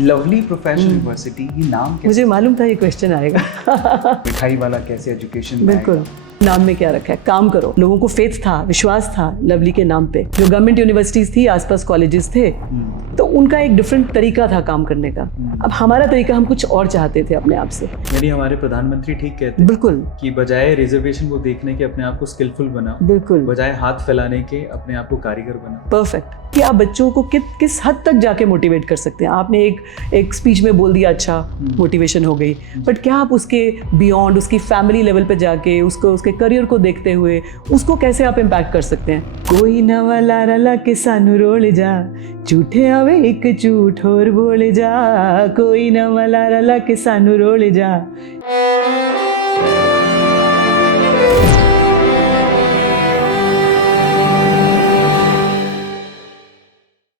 Lovely professional university, ये नाम कैसे? मुझे मालूम था ये क्वेश्चन आएगा। मिठाई वाला कैसे एजुकेशन में बिल्कुल, आएगा? नाम में क्या रखा है, काम करो। लोगों को फेथ था, विश्वास था लवली के नाम पे। जो गवर्नमेंट यूनिवर्सिटीज थी, आसपास कॉलेजेस थे, तो उनका एक डिफरेंट तरीका था काम करने का। अब हमारा तरीका, हम कुछ और चाहते थे अपने आप से। यानी हमारे प्रधानमंत्री ठीक कहते हैं बिल्कुल कि बजाय रिजर्वेशन को देखने के अपने आप को स्किलफुल बनाओ, बिल्कुल बजाय हाथ फैलाने के अपने आप को कारीगर बनाओ। परफेक्ट, कि आप बच्चों को किस हद तक जाके मोटिवेट कर सकते हैं। आपने एक स्पीच में बोल दिया, अच्छा मोटिवेशन हो गई, बट क्या आप उसके बियॉन्ड, उसकी फैमिली लेवल पे जाके, उसके करियर को देखते हुए उसको कैसे आप इम्पैक्ट कर सकते हैं। कोई नवा लारा ला के सानू रोल जा, झूठे आवे एक झूठ और बोल जा, कोई नवा लारा ला के सानू रोल जा।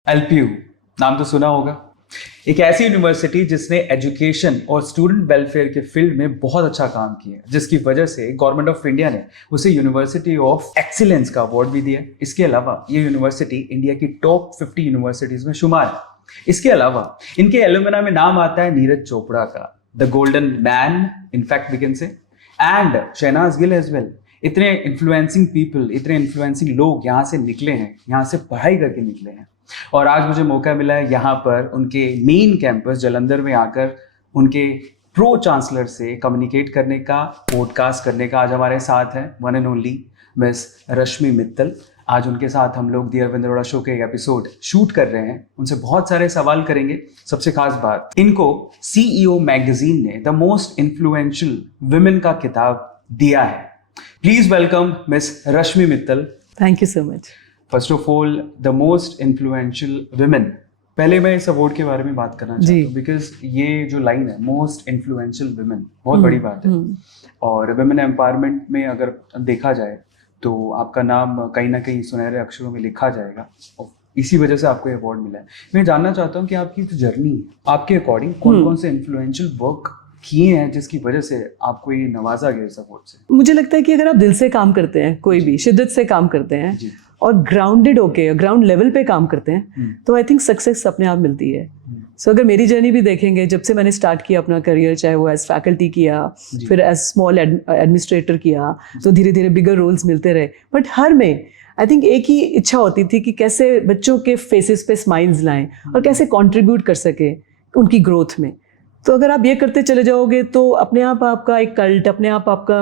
एलपीयू नाम तो सुना होगा। एक ऐसी यूनिवर्सिटी जिसने एजुकेशन और स्टूडेंट वेलफेयर के फील्ड में बहुत अच्छा काम किया है, जिसकी वजह से गवर्नमेंट ऑफ इंडिया ने उसे यूनिवर्सिटी ऑफ एक्सीलेंस का अवार्ड भी दिया है। इसके अलावा ये यूनिवर्सिटी इंडिया की टॉप 50 यूनिवर्सिटीज में शुमार है। इसके अलावा इनके एलुमना में नाम आता है नीरज चोपड़ा का, the golden man in fact we can say, and Shehnaaz Gill as well. इतने इन्फ्लुएंसिंग पीपल, इतने इन्फ्लुएंसिंग लोग यहाँ से निकले हैं, यहाँ से पढ़ाई करके निकले हैं। और आज मुझे मौका मिला है यहाँ पर उनके मेन कैंपस जालंधर में आकर उनके प्रो चांसलर से कम्युनिकेट करने का, पॉडकास्ट करने का। आज हमारे साथ हैं वन एंड ओनली मिस रश्मि मित्तल। आज उनके साथ हम लोग दी अरविंद अरोड़ा शो के एपिसोड शूट कर रहे हैं। उनसे बहुत सारे सवाल करेंगे। सबसे खास बात, इनको CEO मैगजीन ने द मोस्ट इन्फ्लुएंशियल वुमेन का खिताब दिया है। Please welcome miss Rashmi Mittal. Thank you so much. First of all, the most influential women. पहले मैं इस अवार्ड के बारे में बात करना चाहता हूँ, बिकॉज ये जो लाइन है, मोस्ट इन्फ्लुएंशियल वुमेन, बहुत बड़ी बात है। और वुमेन एम्पावरमेंट में अगर देखा जाए तो आपका नाम कहीं ना कहीं सुनहरे अक्षरों में लिखा जाएगा, और इसी वजह से आपको ये अवार्ड मिला है। मैं जानना चाहता हूँ कि आपकी जो जर्नी है, आपके अकॉर्डिंग कौन कौन से इन्फ्लुएंशियल वर्क किए हैं जिसकी वजह से आपको ये नवाजा गया इस अवार्ड से? मुझे लगता है कि अगर आप दिल से काम करते हैं, कोई भी शिद्दत से काम करते हैं और ग्राउंडेड होके ग्राउंड लेवल पे काम करते हैं, तो आई थिंक सक्सेस अपने आप मिलती है। सो अगर मेरी जर्नी भी देखेंगे, जब से मैंने स्टार्ट किया अपना करियर, चाहे वो एज फैकल्टी किया, फिर एज स्मॉल एडमिनिस्ट्रेटर किया, तो धीरे धीरे बिगर रोल्स मिलते रहे। बट हर में आई थिंक एक ही इच्छा होती थी कि कैसे बच्चों के फेसेस पे स्माइल्स लाएं और कैसे कंट्रीब्यूट कर सके उनकी ग्रोथ में। तो अगर आप ये करते चले जाओगे तो अपने आप आपका एक कल्ट, अपने आप आपका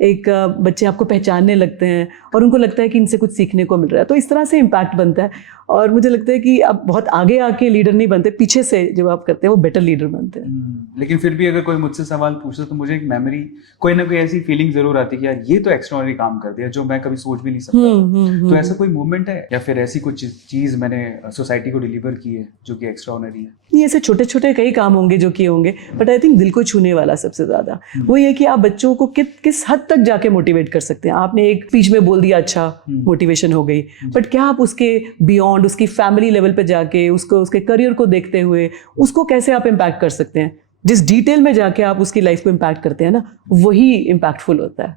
एक बच्चे आपको पहचानने लगते हैं और उनको लगता है कि इनसे कुछ सीखने को मिल रहा है। तो इस तरह से इम्पैक्ट बनता है। और मुझे लगता है कि आप बहुत आगे आके लीडर नहीं बनते, पीछे से जब आप करते हैं वो बेटर लीडर बनते हैं। लेकिन फिर भी अगर कोई मुझसे सवाल पूछे तो मुझे एक मेमोरी, कोई ना कोई ऐसी फीलिंग जरूर आती है कि यार ये तो एक्स्ट्राऑर्डिनरी काम कर दिया जो मैं कभी सोच भी नहीं सकता। तो ऐसा कोई मूवमेंट है या फिर ऐसी कुछ चीज मैंने सोसाइटी को डिलीवर की है जो कि एक्स्ट्राऑर्डिनरी है? नहीं, ऐसे छोटे छोटे कई काम होंगे जो किए होंगे, बट आई थिंक दिल को छूने वाला सबसे ज्यादा वो ये कि आप बच्चों को किस हद तक जाके मोटिवेट कर सकते हैं। आपने एक स्पीच में बोल दिया, अच्छा मोटिवेशन हो गई, बट क्या आप उसके बियॉन्ड, उसकी फैमिली लेवल पे जाके, उसके करियर को देखते हुए उसको कैसे आप इम्पैक्ट कर सकते हैं। जिस डिटेल में जाके आप उसकी लाइफ को इम्पैक्ट करते हैं ना, वही इम्पैक्टफुल होता है।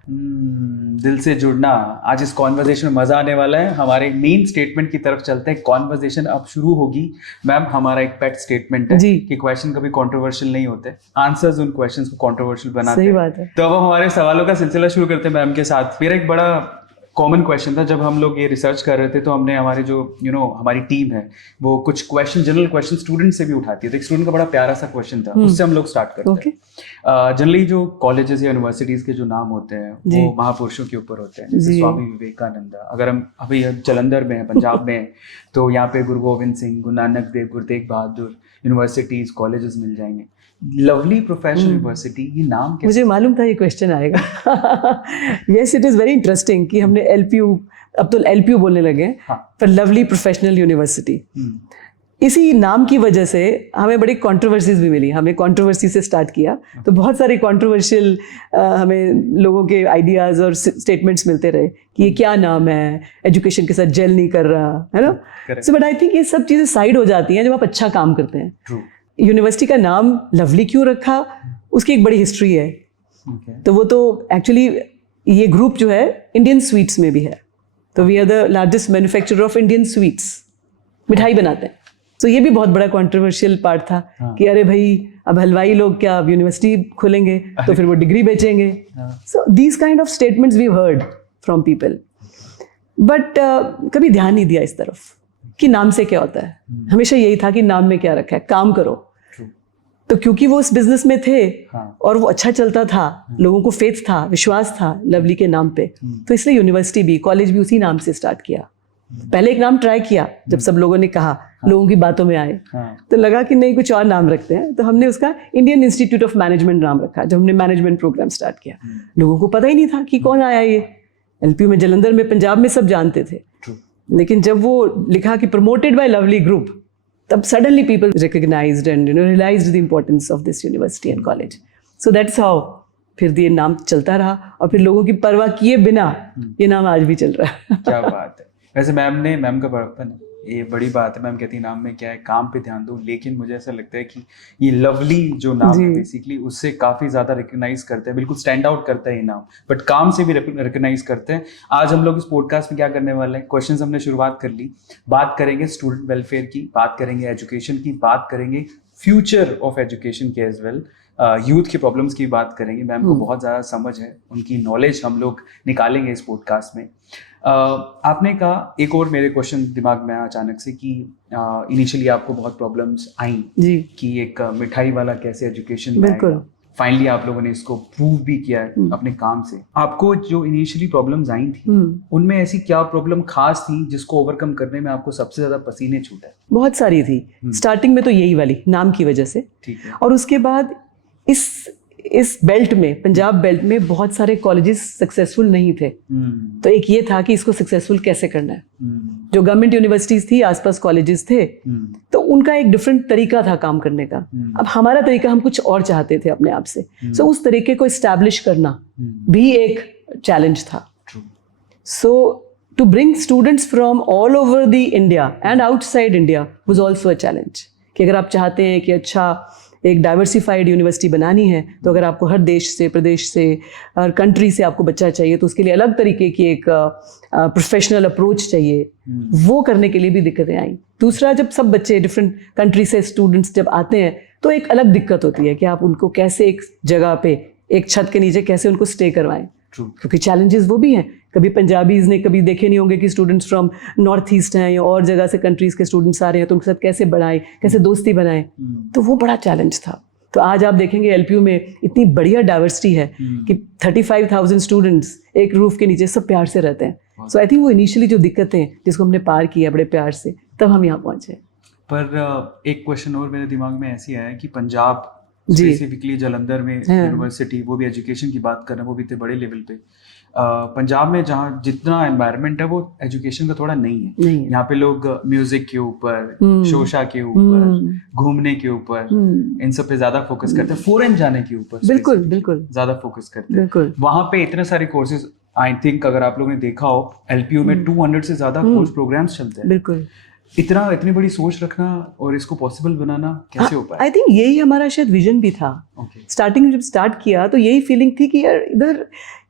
दिल से जुड़ना। आज इस कॉन्वर्जेशन में मजा आने वाला है। हमारे मेन स्टेटमेंट की तरफ चलते हैं। कॉन्वर्जेशन अब शुरू होगी। मैम, हमारा एक पेट स्टेटमेंट है कि क्वेश्चन कभी कंट्रोवर्शियल नहीं होते, आंसर्स उन क्वेश्चंस को कंट्रोवर्शियल बनाते हैं। सही बात है। तो अब हम हमारे सवालों का सिलसिला शुरू करते हैं मैम के साथ। मेरा एक बड़ा कॉमन क्वेश्चन था, जब हम लोग ये रिसर्च कर रहे थे तो हमने हमारे जो हमारी टीम है वो कुछ क्वेश्चन, जनरल क्वेश्चन स्टूडेंट से भी उठाती है। तो एक स्टूडेंट का बड़ा प्यारा सा क्वेश्चन था, उससे हम लोग स्टार्ट करते हैं। जनरली जो कॉलेजेस या यूनिवर्सिटीज के जो नाम होते हैं वो महापुरुषों के ऊपर होते हैं, जैसे स्वामी विवेकानंद। अगर हम अभी जालंधर में है, पंजाब में है, तो यहाँ पे गुरु गोविंद सिंह, गुरु नानक देव, गुरु तेग बहादुर यूनिवर्सिटीज, कॉलेजेस मिल जाएंगे। लवली प्रोफेशनल यूनिवर्सिटी, ये नाम कैसे? मुझे मालूम था ये क्वेश्चन आएगा। Yes, it is very interesting कि हमने LPU, अब तो LPU बोलने लगे, पर लवली प्रोफेशनल यूनिवर्सिटी। इसी नाम की वजह से हमें बड़ी कंट्रोवर्सीज भी मिली। हमें कंट्रोवर्सी से स्टार्ट किया, तो बहुत सारे कंट्रोवर्शियल हमें लोगों के आइडियाज़ और स्टेटमेंट्स मिलते रहे कि ये क्या नाम है, एजुकेशन के साथ जेल नहीं कर रहा है ना। सो बट आई थिंक ये सब चीज़ें साइड हो जाती हैं जब आप अच्छा काम करते हैं। यूनिवर्सिटी का नाम लवली क्यों रखा, उसकी एक बड़ी हिस्ट्री है। तो वो तो एक्चुअली ये ग्रुप जो है इंडियन स्वीट्स में भी है। तो we are the largest manufacturer of Indian sweets, मिठाई बनाते हैं। सो ये भी बहुत बड़ा कंट्रोवर्शियल पार्ट था कि अरे भाई अब हलवाई लोग क्या अब यूनिवर्सिटी खोलेंगे तो फिर वो डिग्री बेचेंगे. So these kind of statements we heard from people, but कभी ध्यान नहीं दिया इस तरफ कि नाम से क्या होता है. हमेशा यही था कि नाम में क्या रखा है, काम करो. तो क्योंकि वो उस बिजनेस में थे और वो अच्छा चलता था, लोगों को फेथ था, विश्वास था लवली के नाम पे, तो इसलिए यूनिवर्सिटी भी, कॉलेज भी उसी नाम से स्टार्ट किया. पहले एक नाम ट्राई किया, जब सब लोगों ने कहा, लोगों की बातों में आए, तो लगा कि नहीं कुछ और नाम रखते हैं, तो हमने उसका इंडियन इंस्टीट्यूट ऑफ मैनेजमेंट नाम रखा. जब हमने मैनेजमेंट प्रोग्राम स्टार्ट किया, लोगों को पता ही नहीं था कि कौन आया ये. एलपीयू में, जलंधर में, पंजाब में सब जानते थे, लेकिन जब वो लिखा कि प्रमोटेड बाय लवली ग्रुप, तब suddenly people recognised and realised the importance of this university and college. So that's how फिर ये नाम चलता रहा, और फिर लोगों की परवाह किए बिना ये नाम आज भी चल रहा है. क्या बात है. वैसे मैम का बड़प्पन है, ये बड़ी बात है. मैम कहती है नाम में क्या है, काम पे ध्यान दो, लेकिन मुझे ऐसा लगता है कि ये लवली जो नाम है बेसिकली उससे काफ़ी ज़्यादा रिकग्नाइज करते हैं, बिल्कुल स्टैंड आउट करता है ये नाम, बट काम से भी रिकग्नाइज करते हैं. आज हम लोग इस पॉडकास्ट में क्या करने वाले हैं, क्वेश्चंस हमने शुरुआत कर ली, बात करेंगे स्टूडेंट वेलफेयर की, बात करेंगे एजुकेशन की, बात करेंगे फ्यूचर ऑफ एजुकेशन की एज वेल, यूथ की प्रॉब्लम्स की बात करेंगे. मैम को बहुत ज़्यादा समझ है, उनकी नॉलेज हम लोग निकालेंगे इस पॉडकास्ट में. आपने कहा, एक और मेरे क्वेश्चन दिमाग में आया अचानक से कि इनिशियली आपको बहुत प्रॉब्लम्स आई जी कि एक मिठाई वाला कैसे एजुकेशन में बिल्कुल. आएगा. फाइनली आप लोगों ने इसको प्रूव भी किया है अपने काम से. आपको जो इनिशियली प्रॉब्लम्स आई थी, उनमें ऐसी क्या प्रॉब्लम खास थी जिसको ओवरकम करने में आपको सबसे ज्यादा पसीने छूटे? बहुत सारी थी. स्टार्टिंग में तो यही वाली नाम की वजह से, ठीक है. और उसके बाद इस बेल्ट में, पंजाब बेल्ट में बहुत सारे कॉलेजेस सक्सेसफुल नहीं थे. तो एक ये था कि इसको सक्सेसफुल कैसे करना है. जो गवर्नमेंट यूनिवर्सिटीज थी, आसपास कॉलेजेस थे, तो उनका एक डिफरेंट तरीका था काम करने का. अब हमारा तरीका, हम कुछ और चाहते थे अपने आप से. सो उस तरीके को एस्टैब्लिश करना भी एक चैलेंज था. So to bring students from all over the India and outside India was also a challenge. कि अगर आप चाहते हैं कि अच्छा एक डाइवर्सिफाइड यूनिवर्सिटी बनानी है, तो अगर आपको हर देश से, प्रदेश से, हर कंट्री से आपको बच्चा चाहिए, तो उसके लिए अलग तरीके की एक प्रोफेशनल अप्रोच चाहिए. वो करने के लिए भी दिक्कतें आई. दूसरा, जब सब बच्चे डिफरेंट कंट्री से स्टूडेंट्स जब आते हैं, तो एक अलग दिक्कत होती है कि आप उनको कैसे एक जगह पे, एक छत के नीचे कैसे उनको स्टे करवाएं. क्योंकि चैलेंजेस वो भी हैं. कभी पंजाबीज ने कभी देखे नहीं होंगे कि स्टूडेंट्स फ्रॉम नॉर्थ ईस्ट हैं या और जगह से कंट्रीज के स्टूडेंट्स आ रहे हैं, तो उनके साथ कैसे बढ़ाएं, कैसे दोस्ती बनाएं. तो वो बड़ा चैलेंज था. तो आज आप देखेंगे एलपीयू में इतनी बढ़िया डाइवर्सिटी है कि 35,000 स्टूडेंट्स एक रूफ के नीचे सब प्यार से रहते हैं. सो आई थिंक वो इनिशियली जो दिक्कतें जिसको हमने पार किया बड़े प्यार से, तब हम यहाँ पहुंचे. पर एक क्वेश्चन और मेरे दिमाग में ऐसी आया कि पंजाब स्पेसिफिकली जलंधर में यूनिवर्सिटी, वो भी एजुकेशन की बात कर रहे हैं, वो भी इतने बड़े लेवल पे. पंजाब में जहाँ जितना एनवायरनमेंट है वो एजुकेशन का थोड़ा नहीं है. यहाँ पे लोग म्यूजिक के ऊपर, शोशा के ऊपर, घूमने के ऊपर, इन सब पे ज्यादा फोकस करते हैं. फॉरेन जाने के ऊपर बिल्कुल बिल्कुल ज्यादा फोकस करते हैं. वहाँ पे इतने सारे कोर्सेज, आई थिंक अगर आप लोगों ने देखा हो, एलपीयू में 200 से ज्यादा कोर्स प्रोग्राम्स चलते हैं. बिल्कुल. इतनी बड़ी सोच रखना और इसको पॉसिबल बनाना कैसे हो पाया? आई थिंक यही हमारा शायद विजन भी था. स्टार्टिंग में जब स्टार्ट किया तो यही फीलिंग थी कि यार इधर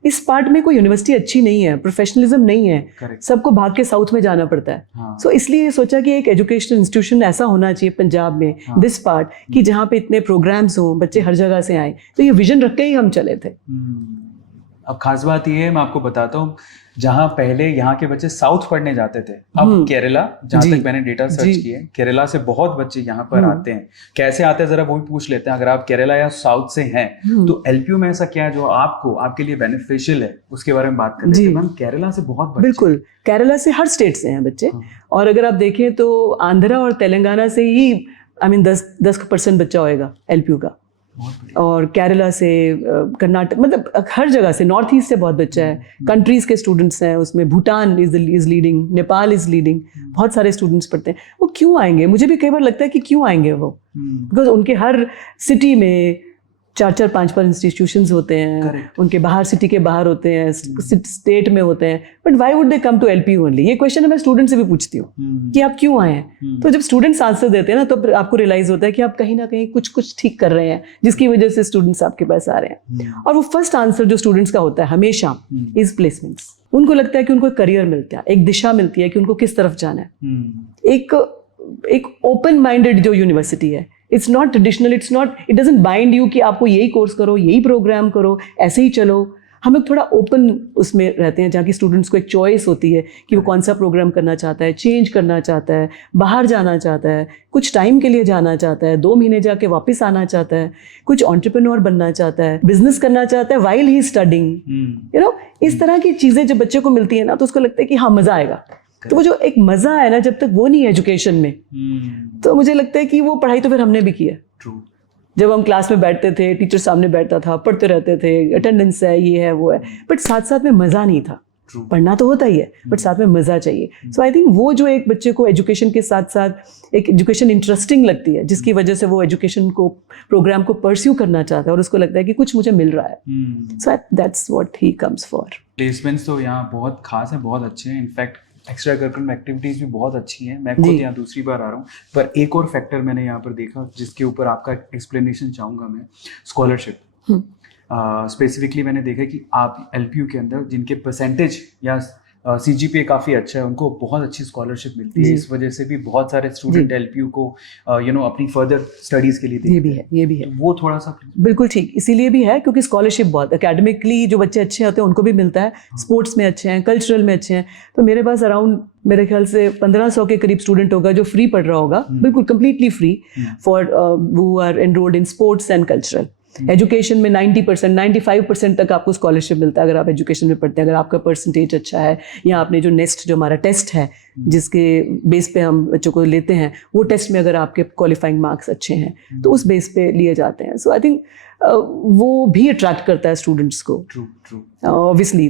इस पार्ट में कोई यूनिवर्सिटी अच्छी नहीं है, प्रोफेशनलिज्म नहीं है, सबको भाग के साउथ में जाना पड़ता है. सो इसलिए सोचा कि एक एजुकेशनल इंस्टीट्यूशन ऐसा होना चाहिए पंजाब में, दिस पार्ट, कि जहाँ पे इतने प्रोग्राम्स हों, बच्चे हर जगह से आए. तो ये विजन रख के ही हम चले थे. अब खास बात ये है, मैं आपको बताता हूँ, जहाँ पहले यहाँ के बच्चे साउथ पढ़ने जाते थे, अब केरला, जहाँ तक मैंने डेटा सर्च किए, केरला से बहुत बच्चे यहाँ पर आते हैं. कैसे आते हैं जरा वो भी पूछ लेते हैं. अगर आप केरला या साउथ से हैं, तो एलपीयू में ऐसा क्या है जो आपको, आपके लिए बेनिफिशियल है, उसके बारे में बात कर लेते हैं. मैम, केरला से बहुत बच्चे, बिल्कुल, केरला से हर स्टेट से हैं बच्चे. और अगर आप देखें तो आंध्रा और तेलंगाना से ही 10% बच्चा होएगा एलपीयू का. और केरला से, कर्नाटक, मतलब हर जगह से, नॉर्थ ईस्ट से बहुत बच्चा है. कंट्रीज के स्टूडेंट्स हैं उसमें. Bhutan is leading, Nepal is leading. बहुत सारे स्टूडेंट्स पढ़ते हैं. वो क्यों आएंगे? मुझे भी कई बार लगता है कि क्यों आएंगे वो, बिकॉज उनके हर सिटी में 4-4, 5-5 इंस्टीट्यूशंस होते हैं. उनके बाहर, सिटी के बाहर होते हैं, स्टेट में होते हैं. But why would they come to LPU only? ये क्वेश्चन मैं स्टूडेंट से भी पूछती हूँ कि आप क्यों आए हैं. तो जब स्टूडेंट्स आंसर देते हैं ना, तो आपको रियलाइज होता है कि आप कहीं ना कहीं कुछ ठीक कर रहे हैं, जिसकी वजह से स्टूडेंट्स आपके पास आ रहे हैं. और वो फर्स्ट आंसर जो स्टूडेंट्स का होता है हमेशा इज प्लेसमेंट्स. उनको लगता है कि उनको करियर मिलता है, एक दिशा मिलती है कि उनको किस तरफ जाना है. एक एक ओपन माइंडेड जो यूनिवर्सिटी है, it's not traditional, it doesn't bind you कि आपको यही कोर्स करो, यही प्रोग्राम करो, ऐसे ही चलो। हम लोग थोड़ा ओपन उसमें रहते हैं, जहाँ की स्टूडेंट्स को एक चॉइस होती है कि वो कौन सा प्रोग्राम करना चाहता है, चेंज करना चाहता है, बाहर जाना चाहता है, कुछ टाइम के लिए जाना चाहता है, 2 महीने जाके वापस आना चाहता है, कुछ एंटरप्रेन्योर बनना चाहता है, बिजनेस करना चाहता है while he studying, you know. इस तरह की चीज़ें जब बच्चे को मिलती है ना, तो उसको लगता है कि हाँ मज़ा आएगा। तो वो जो एक मज़ा है ना, जब तक वो नहीं है एजुकेशन में, तो मुझे लगता है कि वो पढ़ाई तो फिर हमने भी की है। जब हम क्लास में बैठते थे, टीचर सामने बैठता था, पढ़ते रहते थे, अटेंडेंस है, ये है, वो है, बट साथ साथ में मज़ा नहीं था। पढ़ना तो होता ही है, बट साथ में मज़ा चाहिए। सो आई थिंक वो जो एक बच्चे को एजुकेशन के साथ साथ एक एजुकेशन इंटरेस्टिंग लगती है, जिसकी वजह से वो एजुकेशन को, प्रोग्राम को परस्यू करना चाहता है और उसको लगता है कि कुछ मुझे मिल रहा है। सो that's what he comes for. Placements तो यहाँ बहुत खास है, बहुत अच्छे हैं। इनफैक्ट एक्स्ट्रा करिकुलर एक्टिविटीज़ भी बहुत अच्छी हैं। मैं खुद यहाँ दूसरी बार आ रहा हूँ, पर एक और फैक्टर मैंने यहाँ पर देखा जिसके ऊपर आपका एक्सप्लेनेशन चाहूँगा मैं, स्कॉलरशिप। स्पेसिफिकली मैंने देखा कि आप एलपीयू के अंदर जिनके परसेंटेज या सीजीपीए काफ़ी अच्छा है, उनको बहुत अच्छी स्कॉलरशिप मिलती है। इस वजह से भी बहुत सारे स्टूडेंट एलपीयू को अपनी फर्दर स्टडीज़ के लिए ये भी है वो थोड़ा सा बिल्कुल ठीक इसीलिए भी है क्योंकि स्कॉलरशिप बहुत एकेडमिकली जो बच्चे अच्छे होते हैं उनको भी मिलता है, स्पोर्ट्स में अच्छे हैं, कल्चरल में अच्छे हैं। तो मेरे पास अराउंड मेरे ख्याल से 1500 के करीब स्टूडेंट होगा जो फ्री पढ़ रहा होगा, बिल्कुल completely free, for who are enrolled in sports and cultural. Education में 90%, 95% तक आपको स्कॉलरशिप मिलता है अगर आप एजुकेशन में पढ़ते हैं, अगर आपका परसेंटेज अच्छा है, या आपने जो नेस्ट जो हमारा टेस्ट है जिसके बेस पे हम बच्चों को लेते हैं, वो टेस्ट में अगर आपके क्वालिफाइंग मार्क्स अच्छे हैं तो उस बेस पे लिए जाते हैं। सो आई थिंक वो भी अट्रैक्ट करता है स्टूडेंट्स को। Obviously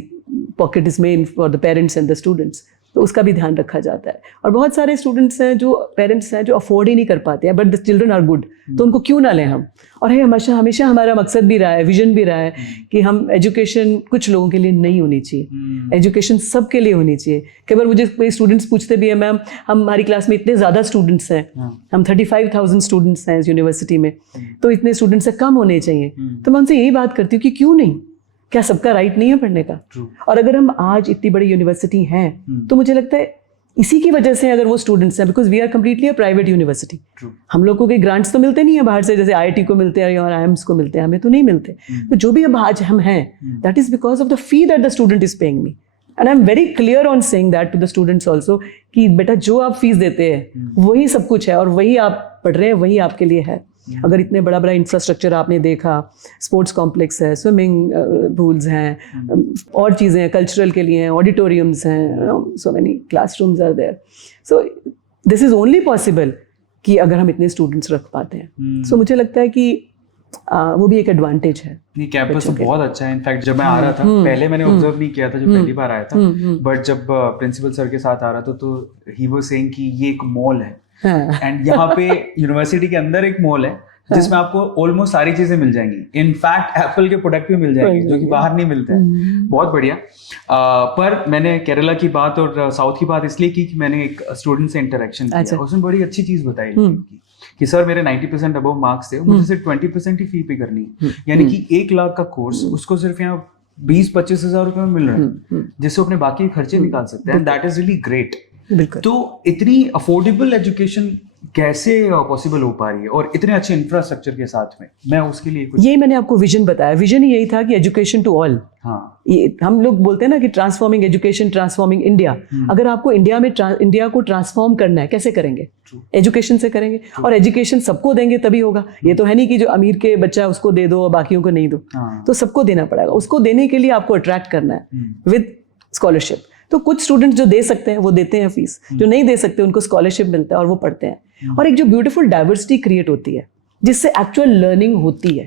pocket is main for the parents and the students, तो उसका भी ध्यान रखा जाता है। और बहुत सारे स्टूडेंट्स हैं जो पेरेंट्स हैं जो अफोर्ड ही नहीं कर पाते हैं, but the children are good, तो उनको क्यों ना लें हम। और है हमेशा हमारा मकसद भी रहा है, विजन भी रहा है कि हम एजुकेशन कुछ लोगों के लिए नहीं होनी चाहिए, एजुकेशन सबके लिए होनी चाहिए। कई बार मुझे कोई स्टूडेंट्स पूछते भी है, मैम हमारी क्लास में इतने ज़्यादा स्टूडेंट्स हैं, हम 35,000 स्टूडेंट्स हैं इस यूनिवर्सिटी में, तो इतने स्टूडेंट्स से कम होने चाहिए। तो मैं उनसे यही बात करती हूँ कि क्यों नहीं, क्या सबका राइट नहीं है पढ़ने का? और अगर हम आज इतनी बड़ी यूनिवर्सिटी हैं तो मुझे लगता है इसी की वजह से अगर वो स्टूडेंट्स हैं, because we are completely a private university. हम लोग को कोई ग्रांट्स तो मिलते नहीं है बाहर से, जैसे आईआईटी को मिलते हैं और आईएम्स को मिलते हैं, हमें तो नहीं मिलते। तो जो भी अब आज हम हैं, that is because of the fee that the student is paying me, and I am very clear on saying that to the students also कि बेटा जो आप फीस देते हैं वही सब कुछ है और वही आप पढ़ रहे हैं, वही आपके लिए है। अगर इतने बड़ा बड़ा इंफ्रास्ट्रक्चर आपने देखा, स्पोर्ट्स कॉम्प्लेक्स है, स्विमिंग पूल्स हैं, और चीज़ें हैं, कल्चरल के लिए हैं, ऑडिटोरियम्स हैं, so many classrooms are there. So this is only possible कि अगर हम इतने स्टूडेंट्स रख पाते हैं। सो मुझे लगता है कि वो भी एक एडवांटेज है। नहीं, कैंपस तो बहुत अच्छा है। इनफैक्ट जब मैं आ रहा था, पहले मैंने ऑब्जर्व नहीं किया था जब पहली बार आया था, बट जब प्रिंसिपल सर के साथ आ रहा था तो ही वाज सेइंग कि ये एक मॉल है, एंड यहाँ पे यूनिवर्सिटी के अंदर एक मॉल है जिसमें आपको ऑलमोस्ट सारी चीजें मिल जाएंगी। इनफैक्ट एप्पल के प्रोडक्ट भी मिल जाएंगे जो कि बाहर नहीं मिलते हैं। बहुत बढ़िया। पर मैंने केरला की बात और साउथ की बात इसलिए की कि मैंने एक स्टूडेंट से इंटरेक्शन किया, उसने बड़ी अच्छी चीज बताई कि सर मेरे 90% अबव मार्क्स थे, मुझे सिर्फ 20% ही फी पे करनी है। यानी कि 1 लाख का कोर्स उसको सिर्फ यहाँ 20-25 हज़ार रुपए में मिल रहा है, जिससे अपने बाकी खर्चे निकाल सकते हैं। That is really great. तो इतनी अफोर्डेबल एजुकेशन कैसे पॉसिबल हो पा रही है और इतने अच्छे इंफ्रास्ट्रक्चर के साथ में? मैं उसके लिए यही मैंने आपको विजन बताया। विजन यही था कि एजुकेशन टू ऑल। हाँ, ये हम लोग बोलते हैं ना कि ट्रांसफॉर्मिंग एजुकेशन, ट्रांसफॉर्मिंग इंडिया। अगर आपको इंडिया को ट्रांसफॉर्म करना है, कैसे करेंगे? एजुकेशन से करेंगे। और एजुकेशन सबको देंगे तभी होगा। ये तो है नहीं कि जो अमीर के बच्चा उसको दे दो और बाकियों को नहीं दो। तो सबको देना पड़ेगा। उसको देने के लिए आपको अट्रैक्ट करना है विद स्कॉलरशिप। तो कुछ स्टूडेंट जो दे सकते हैं वो देते हैं फीस, जो नहीं दे सकते उनको स्कॉलरशिप मिलता है और वो पढ़ते हैं। और एक जो ब्यूटीफुल डाइवर्सिटी क्रिएट होती है जिससे एक्चुअल लर्निंग होती है।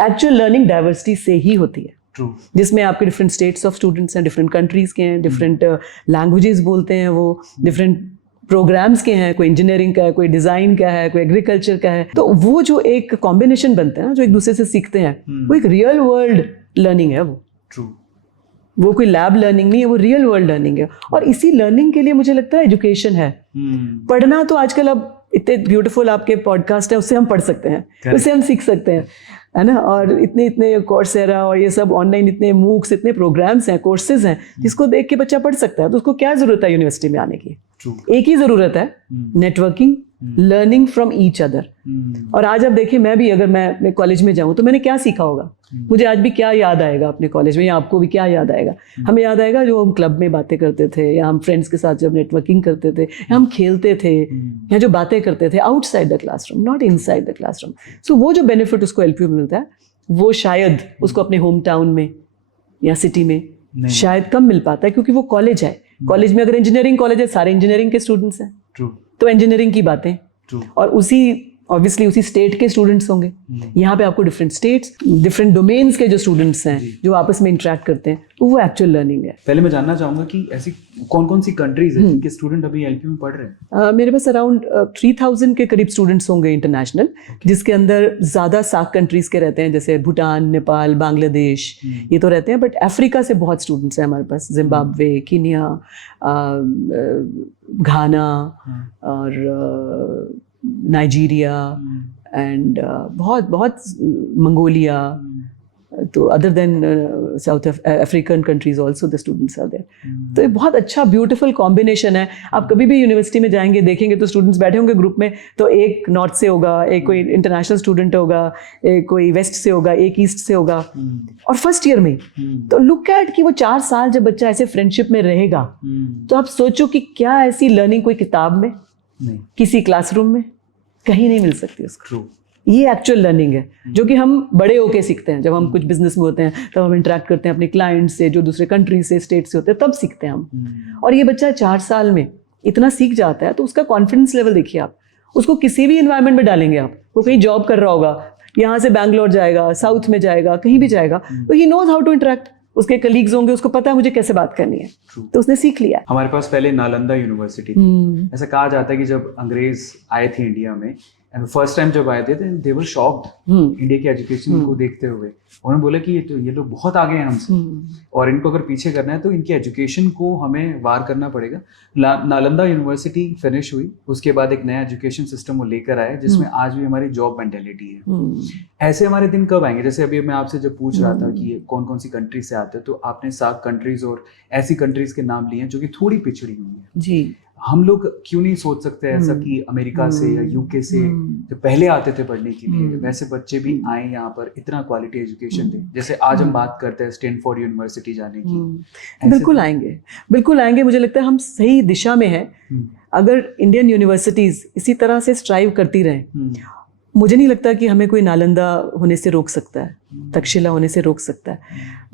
एक्चुअल लर्निंग डाइवर्सिटी से ही होती है, जिसमें आपके डिफरेंट स्टेट्स ऑफ स्टूडेंट्स हैं, डिफरेंट कंट्रीज के हैं, डिफरेंट लैंग्वेजेस बोलते हैं, वो डिफरेंट प्रोग्राम्स के हैं, कोई इंजीनियरिंग का है, कोई डिजाइन का है, कोई एग्रीकल्चर का है। तो वो जो एक कॉम्बिनेशन बनते हैं, जो एक दूसरे से सीखते हैं, वो एक रियल वर्ल्ड लर्निंग है। वो कोई लैब लर्निंग नहीं है, वो रियल वर्ल्ड लर्निंग है। और इसी लर्निंग के लिए मुझे लगता है एजुकेशन है। पढ़ना तो आजकल अब इतने ब्यूटीफुल आपके पॉडकास्ट है, उससे हम पढ़ सकते हैं, उससे हम सीख सकते हैं, है ना। और इतने कोर्सेरा और ये सब ऑनलाइन इतने मूक्स, इतने प्रोग्राम्स हैं, कोर्सेज हैं, जिसको देख के बच्चा पढ़ सकता है। तो उसको क्या जरूरत है यूनिवर्सिटी में आने की? एक ही ज़रूरत है, networking, learning from each other. और आज आप देखिए, मैं भी अगर मैं अपने कॉलेज में जाऊँ तो मैंने क्या सीखा होगा, मुझे आज भी क्या याद आएगा अपने कॉलेज में, या आपको भी क्या याद आएगा? हमें याद आएगा जो हम क्लब में बातें करते थे, या हम फ्रेंड्स के साथ जब नेटवर्किंग करते थे, या हम खेलते थे, या जो बातें करते थे outside the classroom, not inside the classroom. So वो जो बेनिफिट उसको एलपीयू में मिलता है, वो शायद उसको अपने होम टाउन में या सिटी में शायद कम मिल पाता है, क्योंकि वो कॉलेज है। कॉलेज में अगर इंजीनियरिंग कॉलेज है, सारे इंजीनियरिंग के स्टूडेंट्स हैं, तो इंजीनियरिंग की बातें, और उसी ऑब्वियसली उसी स्टेट के स्टूडेंट्स होंगे। यहाँ पे आपको डिफरेंट स्टेट्स, डिफरेंट डोमेन्स के जो स्टूडेंट्स हैं जो आपस में इंटरेक्ट करते हैं, तो वो एक्चुअल लर्निंग है। पहले मैं जानना चाहूंगा कि ऐसी कौन कौन सी कंट्रीज हैं जिनके स्टूडेंट अभी एलपीयू में पढ़ रहे हैं? मेरे पास अराउंड 3000 के करीब स्टूडेंट्स होंगे इंटरनेशनल, जिसके अंदर ज़्यादा सार्क कंट्रीज़ के रहते हैं, जैसे भूटान, नेपाल, बांग्लादेश, ये तो रहते हैं। बट अफ्रीका से बहुत स्टूडेंट्स हैं हमारे पास, जिम्बाब्वे, कीनिया, घाना और नाइजीरिया एंड बहुत मंगोलिया, तो other than South African countries also the students are there. तो ये बहुत अच्छा ब्यूटीफुल कॉम्बिनेशन है। आप कभी भी यूनिवर्सिटी में जाएंगे, देखेंगे तो स्टूडेंट्स बैठे होंगे ग्रुप में, तो एक नॉर्थ से होगा, एक कोई इंटरनेशनल स्टूडेंट होगा, एक कोई वेस्ट से होगा, एक ईस्ट से होगा, और फर्स्ट ईयर में। तो लुक एट कि वो 4 साल जब बच्चा ऐसे फ्रेंडशिप में रहेगा, तो आप सोचो कि क्या ऐसी लर्निंग कोई किताब में नहीं, किसी क्लासरूम में कहीं नहीं मिल सकती उसको। ये एक्चुअल लर्निंग है जो कि हम बड़े होके सीखते हैं। जब हम कुछ बिजनेस में होते हैं तब हम इंटरेक्ट करते हैं अपने क्लाइंट से, जो दूसरे कंट्री से, स्टेट से होते हैं, तब सीखते हैं हम। और ये बच्चा 4 साल में इतना सीख जाता है, तो उसका कॉन्फिडेंस लेवल देखिए आप। उसको किसी भी इन्वायरमेंट में डालेंगे आप, वो कहीं जॉब कर रहा होगा, यहाँ से बैंगलोर जाएगा, साउथ में जाएगा, कहीं भी जाएगा, तो he knows how to interact. उसके कलीग्स होंगे, उसको पता है मुझे कैसे बात करनी है, तो उसने सीख लिया। हमारे पास पहले नालंदा यूनिवर्सिटी थी। ऐसा कहा जाता है कि जब अंग्रेज आए थे इंडिया में, फर्स्ट टाइम जब आए थे, दे वर शॉक्ड इंडिया की एजुकेशन को देखते हुए। उन्होंने बोला कि ये लोग बहुत आगे हैं हमसे, और इनको अगर पीछे करना है तो इनकी एजुकेशन को हमें वार करना पड़ेगा। नालंदा यूनिवर्सिटी फिनिश हुई, उसके बाद एक नया एजुकेशन सिस्टम वो लेकर आए, जिसमें आज भी हमारी जॉब मेंटेलिटी है। ऐसे हमारे दिन कब आएंगे? जैसे अभी मैं आपसे जब पूछ रहा था कि कौन कौन सी कंट्री से आते हैं, तो आपने सार्क कंट्रीज और ऐसी कंट्रीज के नाम लिए हैं जो कि थोड़ी पिछड़ी हुई हैं जी। हम लोग क्यों नहीं सोच सकते ऐसा कि अमेरिका से या यूके से जो पहले आते थे पढ़ने के लिए, वैसे बच्चे भी आए यहाँ पर, इतना क्वालिटी एजुकेशन दे, जैसे आज हम बात करते हैं स्टैनफोर्ड यूनिवर्सिटी जाने की। बिल्कुल आएंगे, बिल्कुल आएंगे। मुझे लगता है हम सही दिशा में हैं। अगर इंडियन यूनिवर्सिटीज इसी तरह से स्ट्राइव करती रहें, मुझे नहीं लगता कि हमें कोई नालंदा होने से रोक सकता है, तक्षशिला होने से रोक सकता है।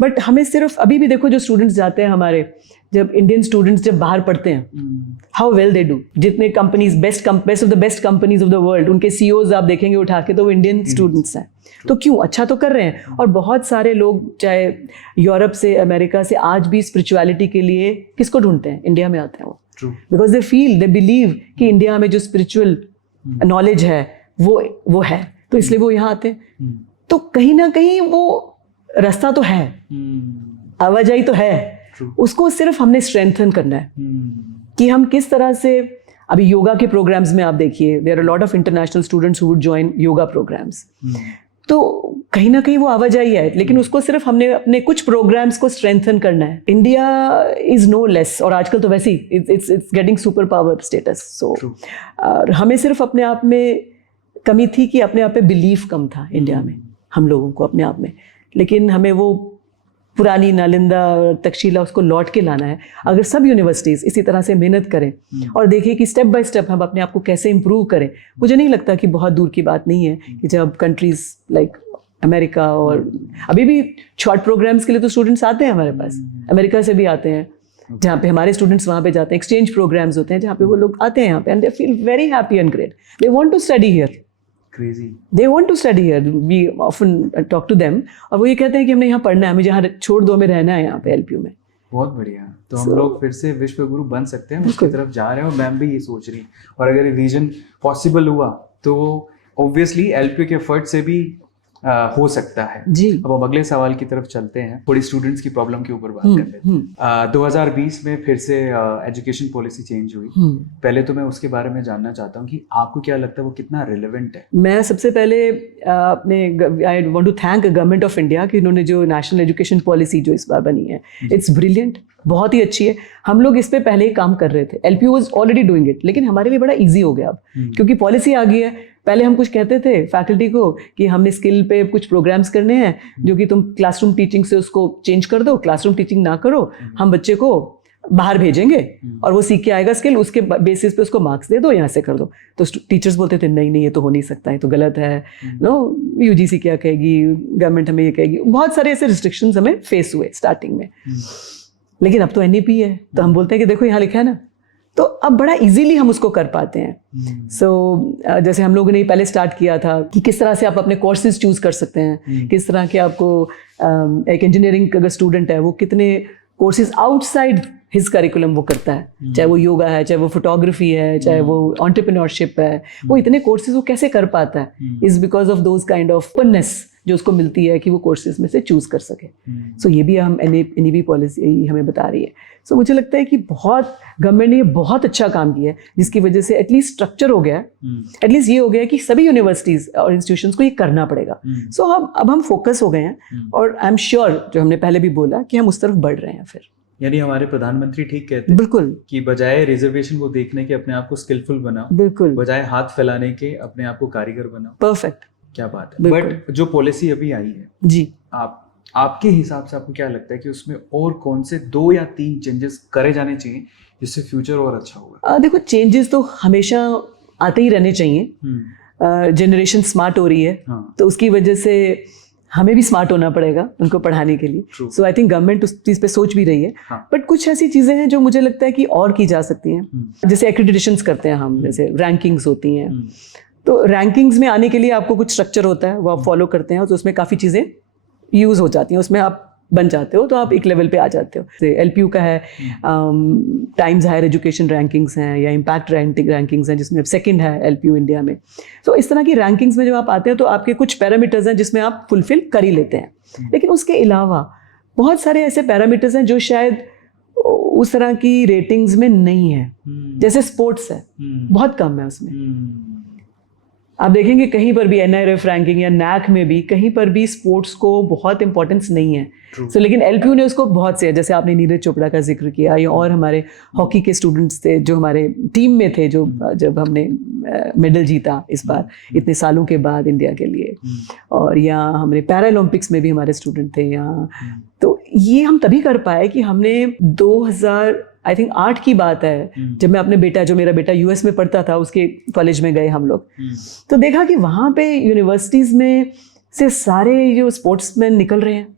बट हमें सिर्फ, अभी भी देखो जो स्टूडेंट्स जाते हैं हमारे, जब इंडियन स्टूडेंट्स जब बाहर पढ़ते हैं, हाउ वेल दे डू। जितने companies, best of the best companies of the world, उनके सीईओज आप देखेंगे उठा के, तो वो इंडियन स्टूडेंट्स हैं। तो क्यों, अच्छा तो कर रहे हैं। और बहुत सारे लोग चाहे यूरोप से, अमेरिका से, आज भी स्पिरिचुअलिटी के लिए किसको ढूंढते हैं? इंडिया में आते हैं वो, because they feel, they believe कि इंडिया में जो स्पिरिचुअल नॉलेज है वो है, तो इसलिए वो यहाँ आते हैं। तो कहीं ना कहीं वो रास्ता तो है, आवाजाही तो है, उसको सिर्फ हमने स्ट्रेंथन करना है कि हम किस तरह से। अभी योगा के प्रोग्राम्स में आप देखिए, there are lot of international students who would join yoga programmes. तो कहीं ना कहीं वो आवाजाही है, लेकिन उसको सिर्फ हमने अपने कुछ प्रोग्राम्स को स्ट्रेंथन करना है। इंडिया इज नो लेस, और आजकल तो वैसे ही it's getting super power status. So हमें सिर्फ अपने आप में कमी थी कि अपने आप पे बिलीफ कम था इंडिया में, हम लोगों को अपने आप में। लेकिन हमें वो पुरानी नालंदा, तक्षशिला, उसको लौट के लाना है। अगर सब यूनिवर्सिटीज़ इसी तरह से मेहनत करें और देखें कि स्टेप बाय स्टेप हम अपने आप को कैसे इम्प्रूव करें, मुझे नहीं लगता कि बहुत दूर की बात नहीं है कि जब कंट्रीज़ लाइक अमेरिका, और अभी भी शॉर्ट प्रोग्राम्स के लिए तो स्टूडेंट्स आते हैं हमारे पास, अमेरिका से भी आते हैं, जहाँ पे हमारे स्टूडेंट्स वहाँ पे जाते हैं। एक्सचेंज प्रोग्राम्स होते हैं जहाँ पे वो लोग आते हैं यहाँ पे, and they feel very happy and great, they want to study here, Crazy. They want to study here. We often talk to them, और वो ये कहते हैं कि हमने यहाँ पढ़ना है, मुझे यहाँ छोड़ दो, हमें रहना है यहाँ पे एलपीयू में। बहुत बढ़िया। तो हम लोग फिर से विश्व गुरु बन सकते हैं, उसकी तरफ जा रहे हैं, और मैम भी ये सोच रही है। और अगर ये विजन पॉसिबल हुआ तो ऑब्वियसली एलपीयू के एफर्ट से भी हो सकता है जी। अब हम अगले सवाल की तरफ चलते हैं, थोड़ी स्टूडेंट्स की प्रॉब्लम के ऊपर बात कर लेते हैं। 2020 में फिर से एजुकेशन पॉलिसी चेंज हुई। पहले तो मैं उसके बारे में जानना चाहता हूँ कि आपको क्या लगता है वो कितना रिलेवेंट है? मैं सबसे पहले अपने I want to thank government of India कि इन्होंने जो नेशनल एजुकेशन पॉलिसी जो इस बार बनी है, इट्स ब्रिलियंट, बहुत ही अच्छी है। हम लोग इस पे पहले ही काम कर रहे थे, LPU was already doing it, लेकिन हमारे लिए बड़ा इजी हो गया अब, क्योंकि पॉलिसी आ गई है। पहले हम कुछ कहते थे फैकल्टी को कि हमने स्किल पे कुछ प्रोग्राम्स करने हैं जो कि तुम क्लासरूम टीचिंग से उसको चेंज कर दो, क्लासरूम टीचिंग ना करो, हम बच्चे को बाहर भेजेंगे और वो सीख के आएगा स्किल, उसके बेसिस पे उसको मार्क्स दे दो, यहाँ से कर दो। तो टीचर्स बोलते थे नहीं नहीं ये तो हो नहीं सकता, ये तो गलत है, नो यूजीसी क्या कहेगी, गवर्नमेंट हमें ये कहेगी, बहुत सारे ऐसे रिस्ट्रिक्शंस हमें फेस हुए स्टार्टिंग में। लेकिन अब तो एनईपी है, तो हम बोलते हैं कि देखो यहाँ लिखा है ना, तो अब बड़ा इजीली हम उसको कर पाते हैं। सो जैसे हम लोगों ने पहले स्टार्ट किया था कि किस तरह से आप अपने कोर्सेज चूज कर सकते हैं, किस तरह के आपको एक इंजीनियरिंग अगर स्टूडेंट है वो कितने कोर्सेज आउटसाइड हिज करिकुलम वो करता है, चाहे वो योगा है, चाहे वो फोटोग्राफी है, चाहे वो एंटरप्रेन्योरशिप है, वो इतने कोर्सेज वो कैसे कर पाता है, is because of those kind of openness जो उसको मिलती है कि वो कोर्सेज में से चूज कर सके। सो ये भी हम एनईपी पॉलिसी हमें बता रही है। सो मुझे लगता है कि बहुत गवर्नमेंट ने ये बहुत अच्छा काम किया है, जिसकी वजह से एटलीस्ट स्ट्रक्चर हो गया है, एटलीस्ट ये हो गया है कि सभी यूनिवर्सिटीज और इंस्टीट्यूशंस को ये करना पड़ेगा। सो अब हम फोकस हो गए हैं और आई एम श्योर जो हमने पहले भी बोला कि हम उस तरफ बढ़ रहे हैं। फिर यानी हमारे प्रधानमंत्री ठीक कहते हैं बिल्कुल कि बजाय रिजर्वेशन को देखने के अपने आप को स्किलफुल बनाओ, बिल्कुल, बजाय हाथ फैलाने के अपने आप को कारीगर बनाओ। परफेक्ट, क्या बात है। बट जो पॉलिसी अभी आई है जी, आपके हिसाब से आपको क्या लगता है कि उसमें और कौन से 2 या 3 चेंजेस करे जाने चाहिए जिससे फ्यूचर और अच्छा होगा? देखो चेंजेस तो हमेशा आते ही रहने चाहिए। जनरेशन स्मार्ट हो रही है, तो उसकी वजह से हमें भी स्मार्ट होना पड़ेगा उनको पढ़ाने के लिए। सो आई थिंक गवर्नमेंट उस चीज़ पे सोच भी रही है। बट कुछ ऐसी चीज़ें हैं जो मुझे लगता है कि और की जा सकती हैं। जैसे एक्रेडिटेशंस करते हैं हम, जैसे रैंकिंग्स होती हैं, तो रैंकिंग्स में आने के लिए आपको कुछ स्ट्रक्चर होता है, वो आप फॉलो करते हैं, तो उसमें काफ़ी चीज़ें यूज़ हो जाती हैं, उसमें आप बन जाते हो, तो आप एक लेवल पे आ जाते हो। जैसे एलपीयू का है, टाइम्स हायर एजुकेशन रैंकिंग्स हैं, या इम्पैक्ट रैंकिंग्स हैं जिसमें सेकंड है एलपीयू इंडिया में। तो इस तरह की रैंकिंग्स में जब आप आते हैं तो आपके कुछ पैरामीटर्स हैं जिसमें आप फुलफिल कर ही लेते हैं। लेकिन उसके अलावा बहुत सारे ऐसे पैरामीटर्स हैं जो शायद उस तरह की रेटिंग्स में नहीं है। जैसे स्पोर्ट्स है, बहुत कम है उसमें। आप देखेंगे कहीं पर भी एनआईआरएफ रैंकिंग या नैक में भी कहीं पर भी स्पोर्ट्स को बहुत इंपॉर्टेंस नहीं है। सो लेकिन एलपीयू ने उसको बहुत से, जैसे आपने नीरज चोपड़ा का जिक्र किया, या और हमारे हॉकी के स्टूडेंट्स थे जो हमारे टीम में थे, जो जब हमने मेडल जीता इस बार इतने सालों के बाद इंडिया के लिए, और या हमारे पैरालंपिक्स में भी हमारे स्टूडेंट थे यहाँ। तो ये हम तभी कर पाए कि हमने 2008 की बात है, जब मैं अपने बेटा, जो मेरा बेटा यूएस में पढ़ता था, उसके कॉलेज में गए हम लोग, तो देखा कि वहाँ पे यूनिवर्सिटीज़ में से सारे जो स्पोर्ट्समैन निकल रहे हैं।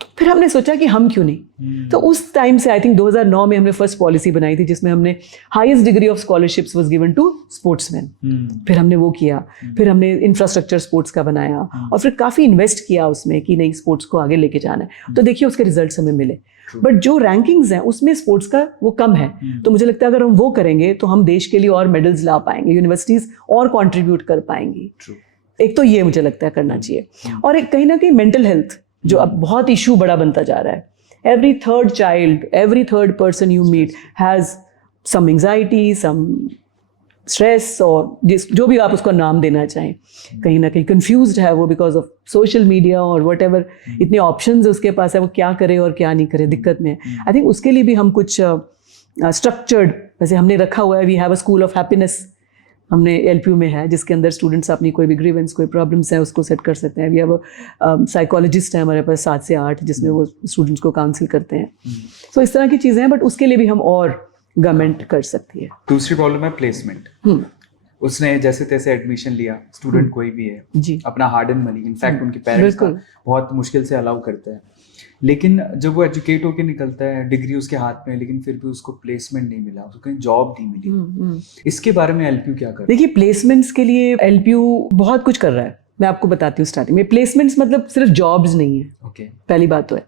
तो फिर हमने सोचा कि हम क्यों नहीं। तो उस टाइम से आई थिंक 2009 में हमने फर्स्ट पॉलिसी बनाई थी जिसमें हमने highest degree of scholarships was given to sportsman. फिर हमने वो किया, फिर हमने इंफ्रास्ट्रक्चर स्पोर्ट्स का बनाया, और फिर काफ़ी इन्वेस्ट किया उसमें कि नहीं स्पोर्ट्स को आगे लेके जाना है। तो देखिए उसके रिजल्ट्स हमें मिले। बट जो रैंकिंग्स हैं उसमें स्पोर्ट्स का वो कम है। तो मुझे लगता है अगर हम वो करेंगे तो हम देश के लिए और मेडल्स ला पाएंगे, यूनिवर्सिटीज़ और कॉन्ट्रीब्यूट कर पाएंगी। एक तो ये मुझे लगता है करना चाहिए, और एक कहीं ना कहीं मेंटल हेल्थ जो अब बहुत इशू बड़ा बनता जा रहा है। Every third child, every third person you meet has some anxiety, some stress, और जो भी आप उसको नाम देना चाहें, कहीं ना कहीं कंफ्यूज्ड है वो बिकॉज ऑफ सोशल मीडिया और वट एवर, इतने ऑप्शंस उसके पास है, वो क्या करे और क्या नहीं करे, दिक्कत में है। आई थिंक उसके लिए भी हम कुछ स्ट्रक्चर्ड, वैसे हमने रखा हुआ है, we have a school of happiness, हमने एलपीयू में है, जिसके अंदर स्टूडेंट्स अपनी कोई भी ग्रीवेंस, कोई प्रॉब्लम्स है उसको सेट कर सकते हैं। वी हैव साइकोलॉजिस्ट है हमारे पास 7 से 8, जिसमें वो स्टूडेंट्स को काउंसिल करते हैं। सो इस तरह की चीज़ें हैं, बट उसके लिए भी हम और गवर्नमेंट कर सकती है। दूसरी प्रॉब्लम है प्लेसमेंट। उसने जैसे तैसे एडमिशन लिया, स्टूडेंट कोई भी है जी, अपना हार्ड एंड मनी, इनफैक्ट उनके पेरेंट्स का बहुत मुश्किल से अलाउ करते हैं, लेकिन जब वो एजुकेट होकर निकलता है, डिग्री उसके हाथ में, लेकिन फिर भी उसको प्लेसमेंट नहीं मिला, उसको कहीं जॉब नहीं मिली। इसके बारे में एलपीयू क्या कर रहा है? देखिए प्लेसमेंट्स के लिए एलपीयू बहुत कुछ कर रहा है। मैं आपको बताती हूँ स्टार्टिंग में, प्लेसमेंट्स मतलब सिर्फ जॉब्स नहीं है। Okay. पहली बात तो है